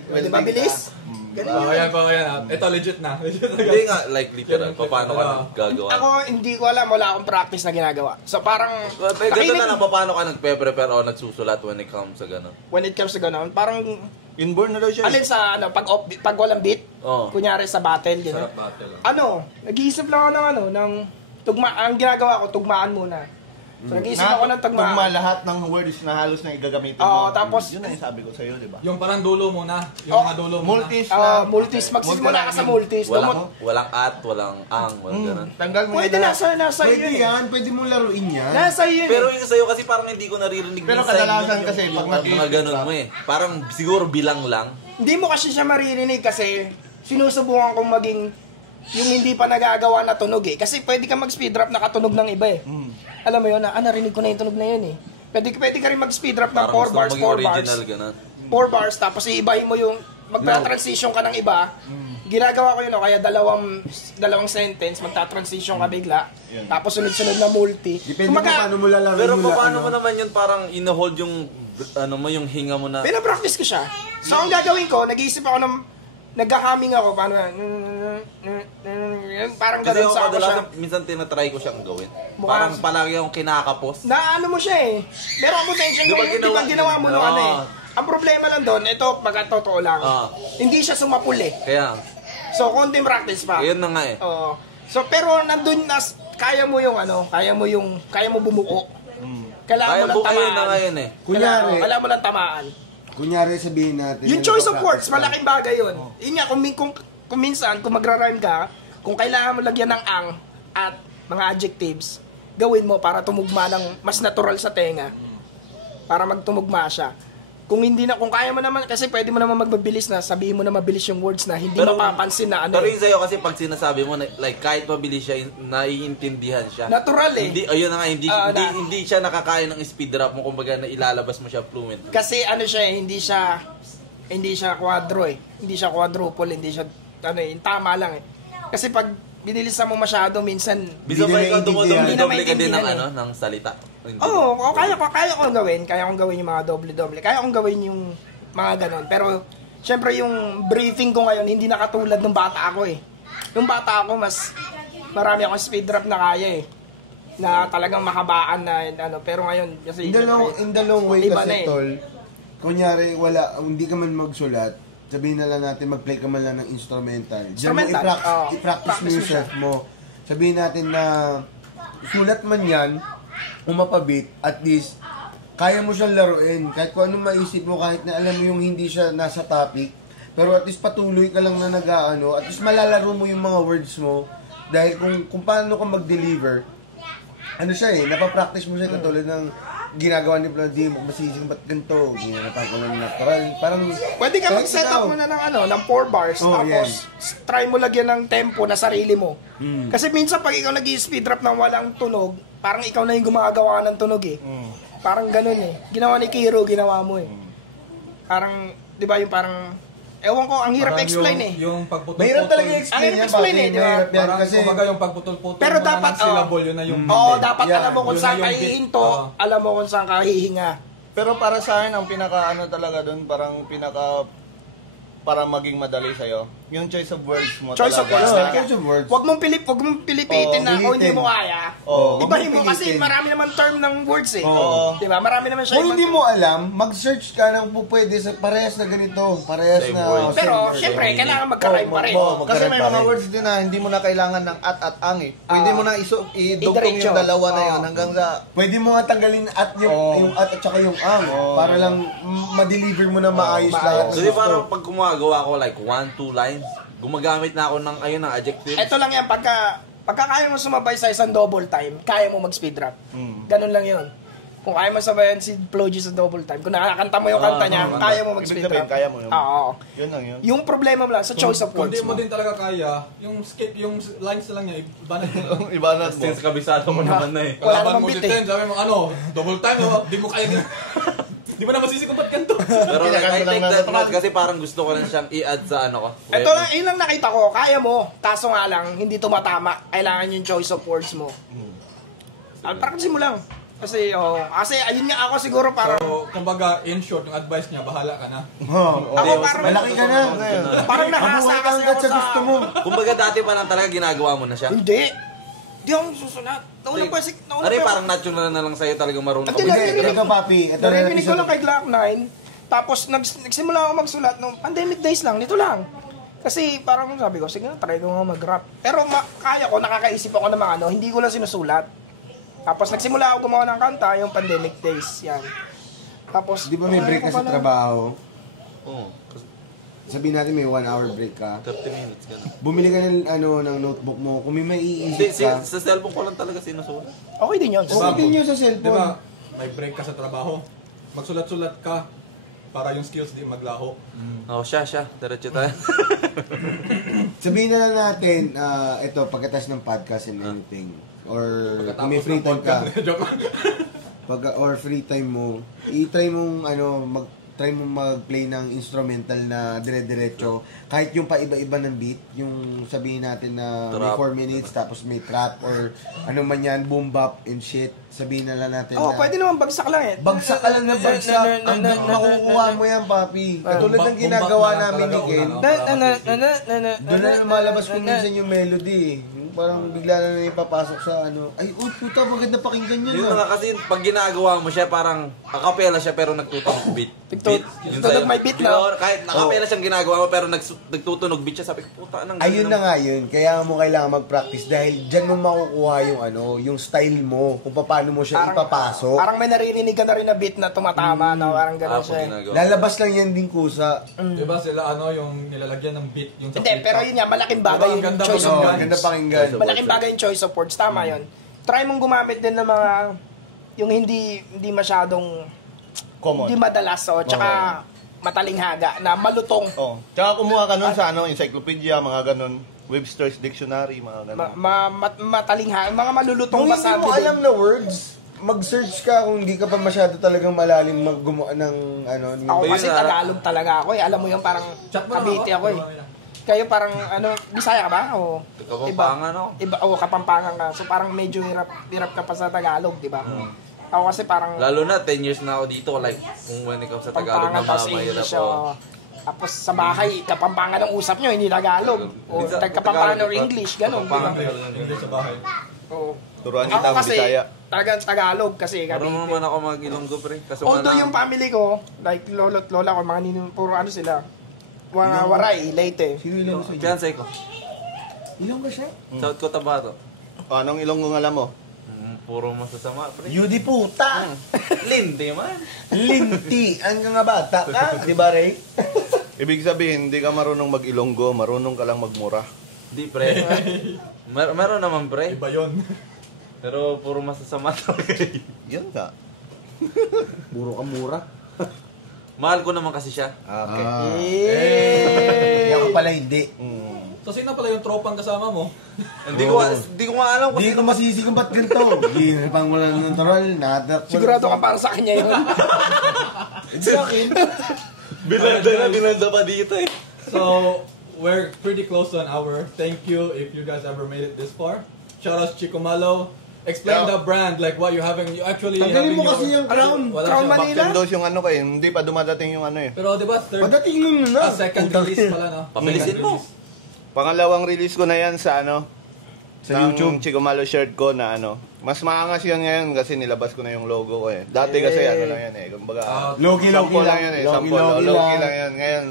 Di ba bilis? Ganun. Ayan. Ito legit na. Hindi nga, like literal. Paano ka gagawa? Ako, hindi ko alam. Wala akong practice na ginagawa. So, parang... Ganito na lang, paano ka nagpe-prepare o nagsusulat when it comes sa gano'n? When it comes to ganun, parang... Inborn na daw siya. Alin sa, pag walang beat, kunyari sa battle, gano'n. Sarap battle. Nag-iisip lang ako ng tugma. Ang ginagawa ko, tugmaan muna. So, nag-iisip ako ng tugmaan. Tugma lahat ng words na halos na igagamitin Oo, mo. tapos- Yun na yung sabi ko sa'yo, di ba? Yung parang dulo muna. Yung mga dulo muna. Multis na. Magsisimula ka sa multis. Walang at, walang ang, walang gano'n. Tanggal mo Pwede yun nasa Pwede yun. yan. Pwede mo laruin yan. Nasa yun. Pero yung sa'yo kasi parang hindi ko naririnig Pero minsan kadalasan kasi yung pag mga ganun mo eh. Parang siguro bilang lang. Hindi mo kasi siya maririnig kasi sinusubukan kong maging yung hindi pa nagagawa na tunog eh. Kasi pwede ka mag-speed rap na katunog ng iba eh. Alam mo yun, narinig ko na yung tunog na yun eh. Pwede ka rin mag-speed rap ng 4 bars, 4 bars. 4 bars, tapos iibahin mo yung, magta-transition ka ng iba. Ginagawa ko yun, kaya dalawang sentence, magta-transition ka bigla. Tapos sunod-sunod na multi. Depende mo paano mo lalaman Pero mo paano mo naman yun parang ino-hold yung, yung hinga mo na? Pinapractice ko siya. So, ang gagawin ko, nag-iisip ako ng, nagka-humming ako, paano parang Kasi ganun ako sa ako siya. kadalasan, minsan tinatry ko siyang gawin. Parang palagi akong kinakapos. Na ano mo siya eh. Meron ang potential Di ba ngayon, di ba ginawa mo nung ano eh. Ang problema lang doon, ito, pagkatotoo lang, hindi siya sumapul eh. Kaya, So, konting practice pa. yun na nga eh. Oo. So, pero nandun na, kaya mo bumuko. Kailangan Kaya mo lang bukayin na tamaan. ngayon eh. Kunyari, Kailangan mo lang tamaan. kunyari sabihin natin. Yung na choice of nagpa-practice words, ka. malaking bagay yun. Yun nga, kung minsan, kung magra-rhyme ka, kung kailangan mo lagyan ng ang at mga adjectives, gawin mo para tumugma ng mas natural sa tenga. Para magtumugma siya. Kung kaya mo naman, kasi pwede mo naman magbabilis na, sabihin mo na mabilis yung words na hindi mapapansin na ano. Pero yung sa'yo kasi pag sinasabi mo, like kahit mabilis siya, naiintindihan siya. Natural eh. Hindi, ayun na nga, hindi siya nakakaya ng speed rap mo, kumbaga na ilalabas mo siya fluent. Kasi ano siya eh, hindi siya quadro eh. Hindi siya quadruple, hindi siya, tama lang eh. Kasi pag binilisan mo masyado, minsan, Bisa ba ikaw Hindi na dumodoble ka din ng, maintindihan ng salita? kaya kong gawin. Kaya kong gawin yung mga doble-doble. Kaya kong gawin yung mga ganon. Pero, syempre yung briefing ko ngayon, hindi na katulad ng bata ako eh. Yung bata ako, marami akong speed rap na kaya eh. Na talagang makabaan na, pero ngayon, kasi, In the long way iba na kasi, eh. tol, kunyari, hindi ka man magsulat, sabihin na lang natin, mag-play ka man lang ng instrumental. Diyan mo i-practice mo yung self mo. Sabihin natin na, sulat man yan, umapabit, at least, kaya mo siyang laruin. Kahit kung anong maisip mo, kahit na alam mo yung hindi siya nasa topic, pero at least patuloy ka lang na at least malalaro mo yung mga words mo, dahil kung paano ka mag-deliver, siya eh, napapractice mo siya katulad ng ginagawa ni Vladimir, masising ba't ganito, ginagawa ko lang natural, parang... Pwede ka mag-set up mo na ng 4 bars, tapos try mo lagyan ng tempo na sarili mo. Kasi minsan pag ikaw nag-i-speed rap ng walang tunog, parang ikaw na yung gumagawa ng tunog eh. Parang ganun eh. Ginawa ni Kiro, ginawa mo eh. Parang, di ba yung parang, ewan ko, ang hirap explain eh. Yung pagputol-putol. Mahirap talaga Ang explain hirap yan, explain bakit eh, di ba? mahirap yan, Parang kasi... kumbaga yung pagputol-putol Pero mo dapat, ng syllable, yun na yung... dapat alam mo kung Yun saan na ka yung beat. hihinto, alam mo kung saan ka hihinga. Pero para sa akin, ang talaga doon, para maging madali sa'yo, yung choice of words mo Choice of talaga. words talaga. Choice of words. Huwag mong pilipitin na kung hindi mo kaya. Oo. Ibahin mo Huwag mong kasi pilitin. marami naman term ng words eh. Oo. Di ba? Marami naman siya. Kung hindi mo alam, mag-search ka ng pwede sa parehas na ganito, parehas Same na... word. Pero, same word. syempre, kailangan magka-rhyme pa rin. Kasi may mga words din na hindi mo na kailangan ng at ang eh. Pwede mo na idugtong Idiretso. yung dalawa na yun hanggang sa... Pwede mo nga tanggalin at yung at saka yung ang para lang ma-deliver mo na maayos lahat. So di parang pag gumagawa ko like 1-2 lines, gumagamit na ako ng adjective. Ito lang yan, pagka kaya mo sumabay sa isang double time, kaya mo mag-speed rap. Ganun lang yun. Kung kaya mo sabayan si Floji sa double time, kung nakakanta mo yung kanta niya, kaya mo mag-speed Ibig sabihin, rap. kaya mo yun. Oo. Yun lang yun. Yung problema mo lang sa choice of Kung words di mo mo. din talaga kaya, yung skip, yung lines na lang niya, ibanat mo. Ibanat mo. Since kabisado mo naman na eh. Wala Kalaban namang mo si beat eh. Ten, sabi mo, double time, di mo kaya din. Di mo na masisi kung ba't ganito. Pero like, I Kinakanta take lang that natin. note kasi parang gusto ko lang siyang i-add sa ko. Ito lang, yun lang nakita ko, kaya mo. Kaso nga lang, hindi tumatama. Kailangan yung choice of words mo. Practice mo lang. Kasi ayun nga ako siguro parang... So, kumbaga, in short, yung advice niya, bahala ka na. Ako parang... Malaki ka na. Parang nakasa Mabuhay ka kasi hanggat ako sa sa... gusto mo. Kumbaga dati pa lang talaga ginagawa mo na siya. Hindi akong susunod. Nauna pa si... Ano parang natural na lang sa'yo talagang marunong ka. Hindi, Ito papi. Ito narinig ko lang kay Glock 9. Tapos nagsimula ako magsulat nung pandemic days lang. Nito lang. Kasi parang sabi ko, sige na, try ko nga mag-rap. Pero kaya ko, nakakaisip ako ng mga hindi ko lang sinusulat. Tapos nagsimula ako gumawa ng kanta, yung pandemic days. Yan. Tapos... Di ba may break ka sa trabaho? Oo. Sabihin natin may 1 hour break ka. 30 minutes ka na. Bumili ka ng ng notebook mo. Kung may Hindi, maiisip ka, sa cellphone ko lang talaga sinusulat. Okay din yun. okay din yun sa Di cellphone. ba, may break ka sa trabaho, magsulat-sulat ka, para yung skills di maglaho. Oh, siya. Diretso tayo. Sabihin na lang natin, ito, pagkatapos ng podcast and anything, or kung may free time ka, Joke lang. or free time mo, i-try mong try mong mag-play ng instrumental na dire-diretso. Kahit yung paiba-iba ng beat, yung sabihin natin na may 4 minutes, tapos may trap, or ano man yan, boom bap and shit. Sabihin na lang natin na... pwede naman bagsak lang eh. Bagsak ka lang na bagsak. Hanggang makukuha mo yan, papi. Katulad ng ginagawa namin ni Ken. Doon na lumalabas kung minsan yung melody. Yung parang bigla na ipapasok sa ano. Ay, puta, maganda pakinggan yun. Yun nga kasi pag ginagawa mo siya parang akapela siya pero nagtutunog beat. Tunog may beat na. Kahit nakapela siyang ginagawa mo pero nagtutunog beat siya, sabi ko puta nang Ayun na nga yun. Kaya mo kailangan mag-practice dahil dyan mo makukuha yung yung style mo, kung paano mo siya ipapasok. Parang may naririnig ka na rin na beat na tumatama na parang gano'n siya. Lalabas lang yan din kusa. Diba sila yung nilalagyan ng beat yung sa Hindi, pero yun nga, malaking bagay yung choice of words. Ganda pakinggan. Malaking bagay yung choice of words. Tama yun. Try mong gumamit din ng mga yung hindi masyadong Common. hindi madalas tsaka matalinghaga na malutong. Tsaka kumuha ka nun sa encyclopedia, mga ganun. Webster's Dictionary, mga ganun. Matalinghaga, mga malulutong Kung hindi basabi mo din. alam na words, mag-search ka kung hindi ka pa masyado talagang malalim gumawa ng Ako kasi Tagalog talaga ako eh. Alam mo yung parang Cavite ako eh. Kayo parang Bisaya ka ba? O Kapampangan ako. Kapampangan ka. So parang medyo hirap ka pa sa Tagalog, di ba? Ako kasi parang Lalo na 10 years na ako dito, like kung when it comes sa Tagalog na Pampangan tapos mahirap English. ako. Tapos sa bahay, Kapampangan ang usap nyo, hindi Tagalog. O Kapampangan or English, gano'n. Kapampangan Diba? talaga. English sa bahay. Oo. Turuan Ako kita ang kasi, Bisaya. talagang Tagalog kasi. Marunong Cavite. naman ako mag-Ilonggo pre. Kaso Although yung family ko, like lolo't lola ko, mga ninong, puro sila. Mga waray, Leyte. Sino ilang sa fiancé ko. Ilang ba siya? South Cotabato. Anong Ilonggo alam mo? Puro masasama pre. Yudi puta! Lindi man. Linti! Ang nga bata ka, di ba Ray? Ibig sabihin, hindi ka marunong mag-Ilonggo, marunong ka lang magmura. Di pre. Meron naman pre. Iba yun. Pero puro masasama talaga. Yan ka. Puro ka mura. Mahal ko naman kasi siya. Okay. Eh! Ako pala hindi. So sino pala yung tropang kasama mo? Hindi ko nga alam Hindi ko masisi kung ba't ganito. Hindi pang wala ng troll. Sigurado ka para sa kanya yun. Sa akin. Binanda pa dito eh. So we're pretty close to an hour. Thank you if you guys ever made it this far. Shout out Chico Malo. Explain the brand, like what you actually Tanggalin having mo kasi yung crown. Wala Crown siya. Manila? Back yung hindi pa dumadating yung Pero di ba third, Pagdating mo na. second release pala no? Pabilisin mo. Pangalawang release ko na yan sa Sa ng YouTube. Chico Malo shirt ko na mas maangas yan ngayon kasi nilabas ko na yung logo ko eh. Dati kasi lang yan eh. Kumbaga, Loki sample lang yan eh. Sample, low-key lang yan. Ngayon,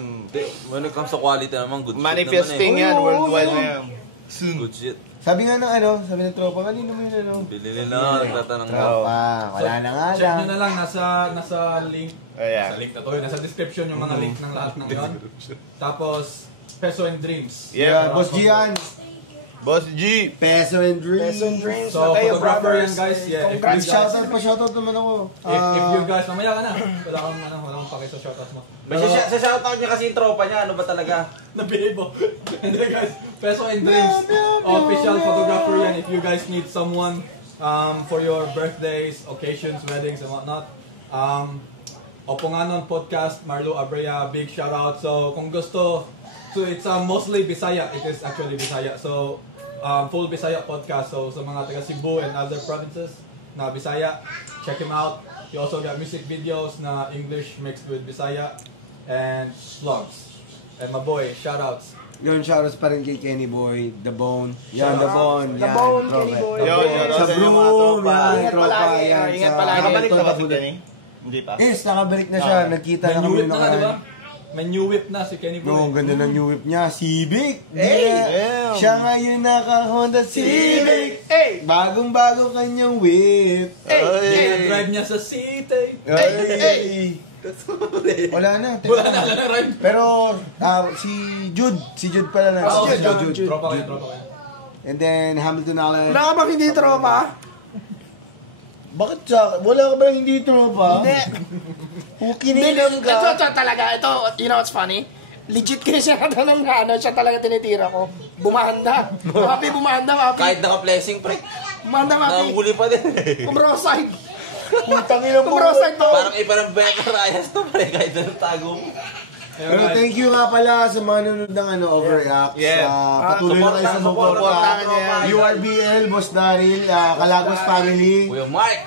When it comes to quality naman, good manifesting shit yan, Oo, worldwide oo. na yan. naman eh. Good shit. Sabi nga ng sabi ng tropa, kanino mo yun Bilhin na, nagtatanong na. Tropa, wala na nga Check lang. nyo na lang, nasa link. Ayan. Sa link na to, nasa description yung mga link ng lahat ng yon. Tapos, Peso and Dreams. Yeah, Boss Gian, Boss G. Peso and Dreams. Peso and Dreams. So, kayo, photographer brothers. yan, guys. Yeah, if Congrats. you guys- Pa-shoutout naman ako. If you guys, mamaya ka na. Wala kang pake sa shoutout mo. Sa shoutout niya kasi yung tropa niya, ano ba talaga? Nabihave mo. And then guys, Peso and Dreams, official photographer yan. If you guys need someone for your birthdays, occasions, weddings, and whatnot. Oponganon Podcast, Marlo Abrea, big shout out. So kung gusto, so it's mostly Bisaya. It is actually Bisaya. So full Bisaya podcast. So sa mga taga Cebu and other provinces na Bisaya, check him out. He also got music videos na English mixed with Bisaya and vlogs. And my boy, shout outs. Yun, shoutouts pa rin kay Kenny Boy, The Bone. Yan, Shout The Bone. The Bone, Kenny Boy. Yo, Sa sa Broom, mga tropa. yan, Ingat tropa, palagi, yan. ingat sa- palagi. Nakabalik na ba si Ito, Kenny? Hindi pa. Yes, nakabalik na siya. Nagkita May na new kami whip na nga, di ba? nakaraan. May new whip na si Kenny Boy. No, ang ganda ng new whip niya. Civic. Hey, Di na- damn. Siya ngayon naka-Honda Civic. Hey! Bagong-bago kanyang whip. Drive niya sa city. Ay! Wala na. Wala na rhyme. Pero, si Jude pala na. Oh, Si Jude. Tropa kayo. And then, Hamilton Allen. Wala ka bang hindi tropa? Bakit sa wala ka ba hindi tropa? Hindi. Kinilam ka. Ito talaga. Ito, you know what's funny? Legit ko siya ng siya talaga tinitira ko. Bumahanda. Happy bumahanda, happy. Kahit naka-blessing, pre. Bumahanda, happy. Nahuli pa din. Kumroside. Putang ina mo. Kumroside to. Parang iba ng Becca Reyes to, pre. Kahit na tago mo. Pero thank you nga pala sa mga nanonood ng Overreact. Yeah. Patuloy na kayo sa suporta. Supportahan niya. URBL, Boss Daryl, Kalagos Family. Kuya Mark.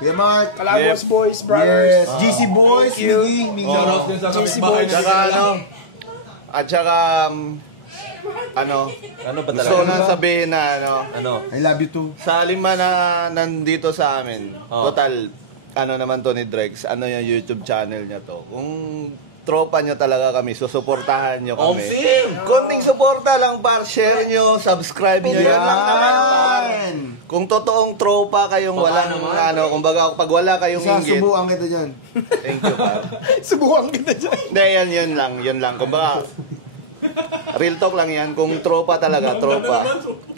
Kuya Mark. Kalagos Boys, Brothers. Yes. GC Boys, Miggy. Shoutout din sa GC kapitbahay Boys. na Tsaka at saka, Ano ba talaga? gusto ko na sabihin na, Ano? I love you too. sa lima na nandito sa amin, total, naman to ni Drex, yung YouTube channel niya to. Kung tropa nyo talaga kami, susuportahan nyo kami. Konting suporta lang, par, share nyo, subscribe nyo, yan lang naman, par. Kung totoong tropa kayong walang, kumbaga, pag wala kayong inggit, Sasubuan kita dyan. thank you, par. Subukan kita dyan. Hindi, yun lang. Kumbaga, real talk lang yan. Kung tropa talaga, tropa.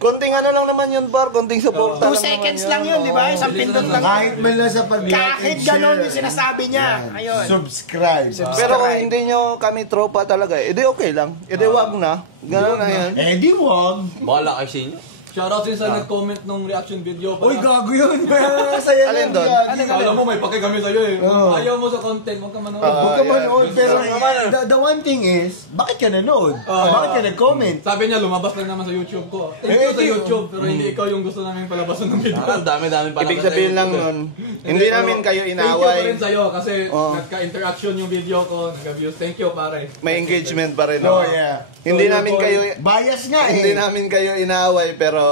Konting lang naman yun, par. Konting suporta 2 seconds lang yun, di ba? Isang pindot lang. Kahit man lang sa pag-like Kahit and share. ganon yung sinasabi niya. Ayun. Subscribe. Pero kung hindi nyo kami tropa talaga, edi okay lang. Edi wag na. Ganun na yan. Di wag. Bahala kayo sa inyo. Shoutout din sa nag-comment nung reaction video. Uy, gago yun. Saya Alin lang doon? yan. Alam mo, may pakikami sa'yo eh. Oo. Kung ayaw mo sa content, huwag ka manood. Huwag ka yan. manood. Pero Gusto the one thing is, bakit ka nanood? Bakit ka nag-comment? Sabi niya, lumabas lang naman sa YouTube ko. Thank you sa YouTube, pero hindi ikaw yung gusto namin palabasan ng video. Ang dami-dami pala. Ibig sabihin lang nun, hindi namin kayo Thank you pa inaway. rin sa'yo kasi Oo. nagka-interaction yung video ko, nag-views. Thank you, pare. May engagement pa rin. Oh, yeah. Hindi So, namin your boy- kayo Bias nga eh. hindi namin kayo inaway pero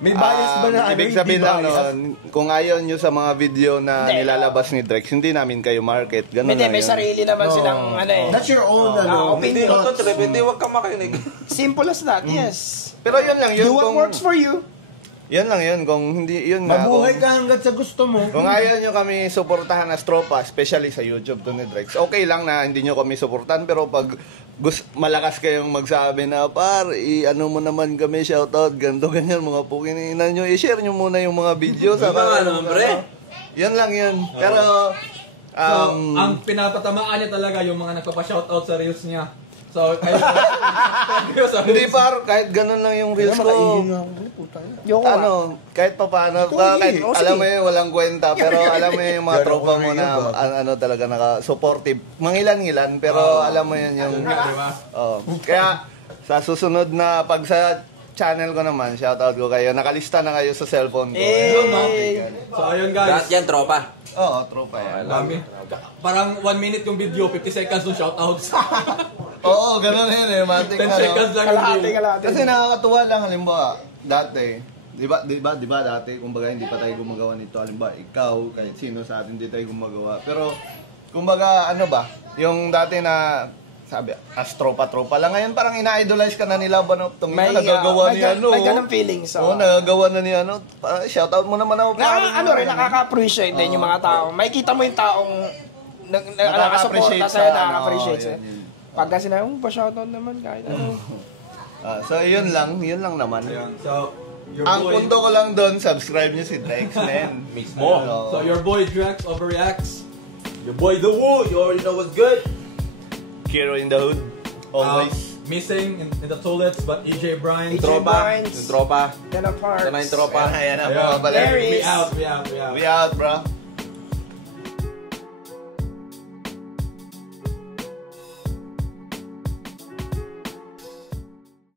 May bias ba na ibig hindi sabihin lang bias? nun, kung ayaw nyo sa mga video na Hindi. nilalabas ni Drex, hindi namin kayo market. Ganun Hindi, lang may yun. sarili naman silang That's your own Hindi opinion. ko to, trip. Hindi, huwag ka makinig. Simple as that, yes. Pero yun lang yun. Do what Kung, works for you. yun lang yun. Kung hindi, yun nga. Mabuhay Kung, ka hanggat sa gusto mo. kung ayaw nyo kami suportahan as tropa, especially sa YouTube to ni Drex, okay lang na hindi nyo kami suportahan. Pero pag malakas kayong magsabi na, par, ano mo naman kami, shoutout, ganito, ganyan, mga pukininan nyo, i-share nyo muna yung mga video. Yun nga naman, pre. Yan lang yun. Pero, So, ang pinapatamaan niya talaga yung mga nagpapa-shoutout sa reels niya. So, kayo sa hindi par, kahit ganun lang yung reels ko. Yoko Kahit pa paano, Ikaw, kahit sige. alam mo yun, walang kwenta, pero alam mo yun, yung mga tropa mo na, talaga naka-supportive. Mangilan-ngilan, pero alam mo yun yung, kaya, sa susunod na, pag sa channel ko naman, shoutout ko kayo, nakalista na kayo sa cellphone ko. So, ayun Lahat guys. yan, tropa. Oo, tropa yan. Dami. Parang 1 minute yung video, 50 seconds yung shoutouts. Oo, ganun yun eh, 10 seconds lang yung Kalahati, video. kalahati. Kasi nakakatuwa lang, halimbawa, dati, di ba dati, kumbaga hindi pa tayo gumagawa nito, halimbawa, ikaw, kahit sino sa atin, hindi tayo gumagawa. Pero, kumbaga, yung dati na, sabi, as tropa-tropa lang. Ngayon, parang ina-idolize ka na nila, nagagawa ni ano. May ganang feelings. Oo, nagagawa na ni ano. Shoutout mo naman ako. Nakaka-appreciate din yung mga tao. Makikita mo yung taong nakaka-supporta sa'yo, nakaka-appreciate sa'yo. Pagka sinabi mo, pa-shoutout naman kahit ano. So, yun lang naman. So, your Ang boy, punto ko lang doon, subscribe nyo si Drex, man. Mismo. so your boy Drex overreacts. Your boy The Woo, you already know what's good. Hero in the hood. Always. Missing in the toilets, but EJ Bryan. EJ Tropa. Barnes. Yung tropa. Then apart. Sana yung tropa. Ayan na, Ayan. mga balik. Larry. We out. We out, bro.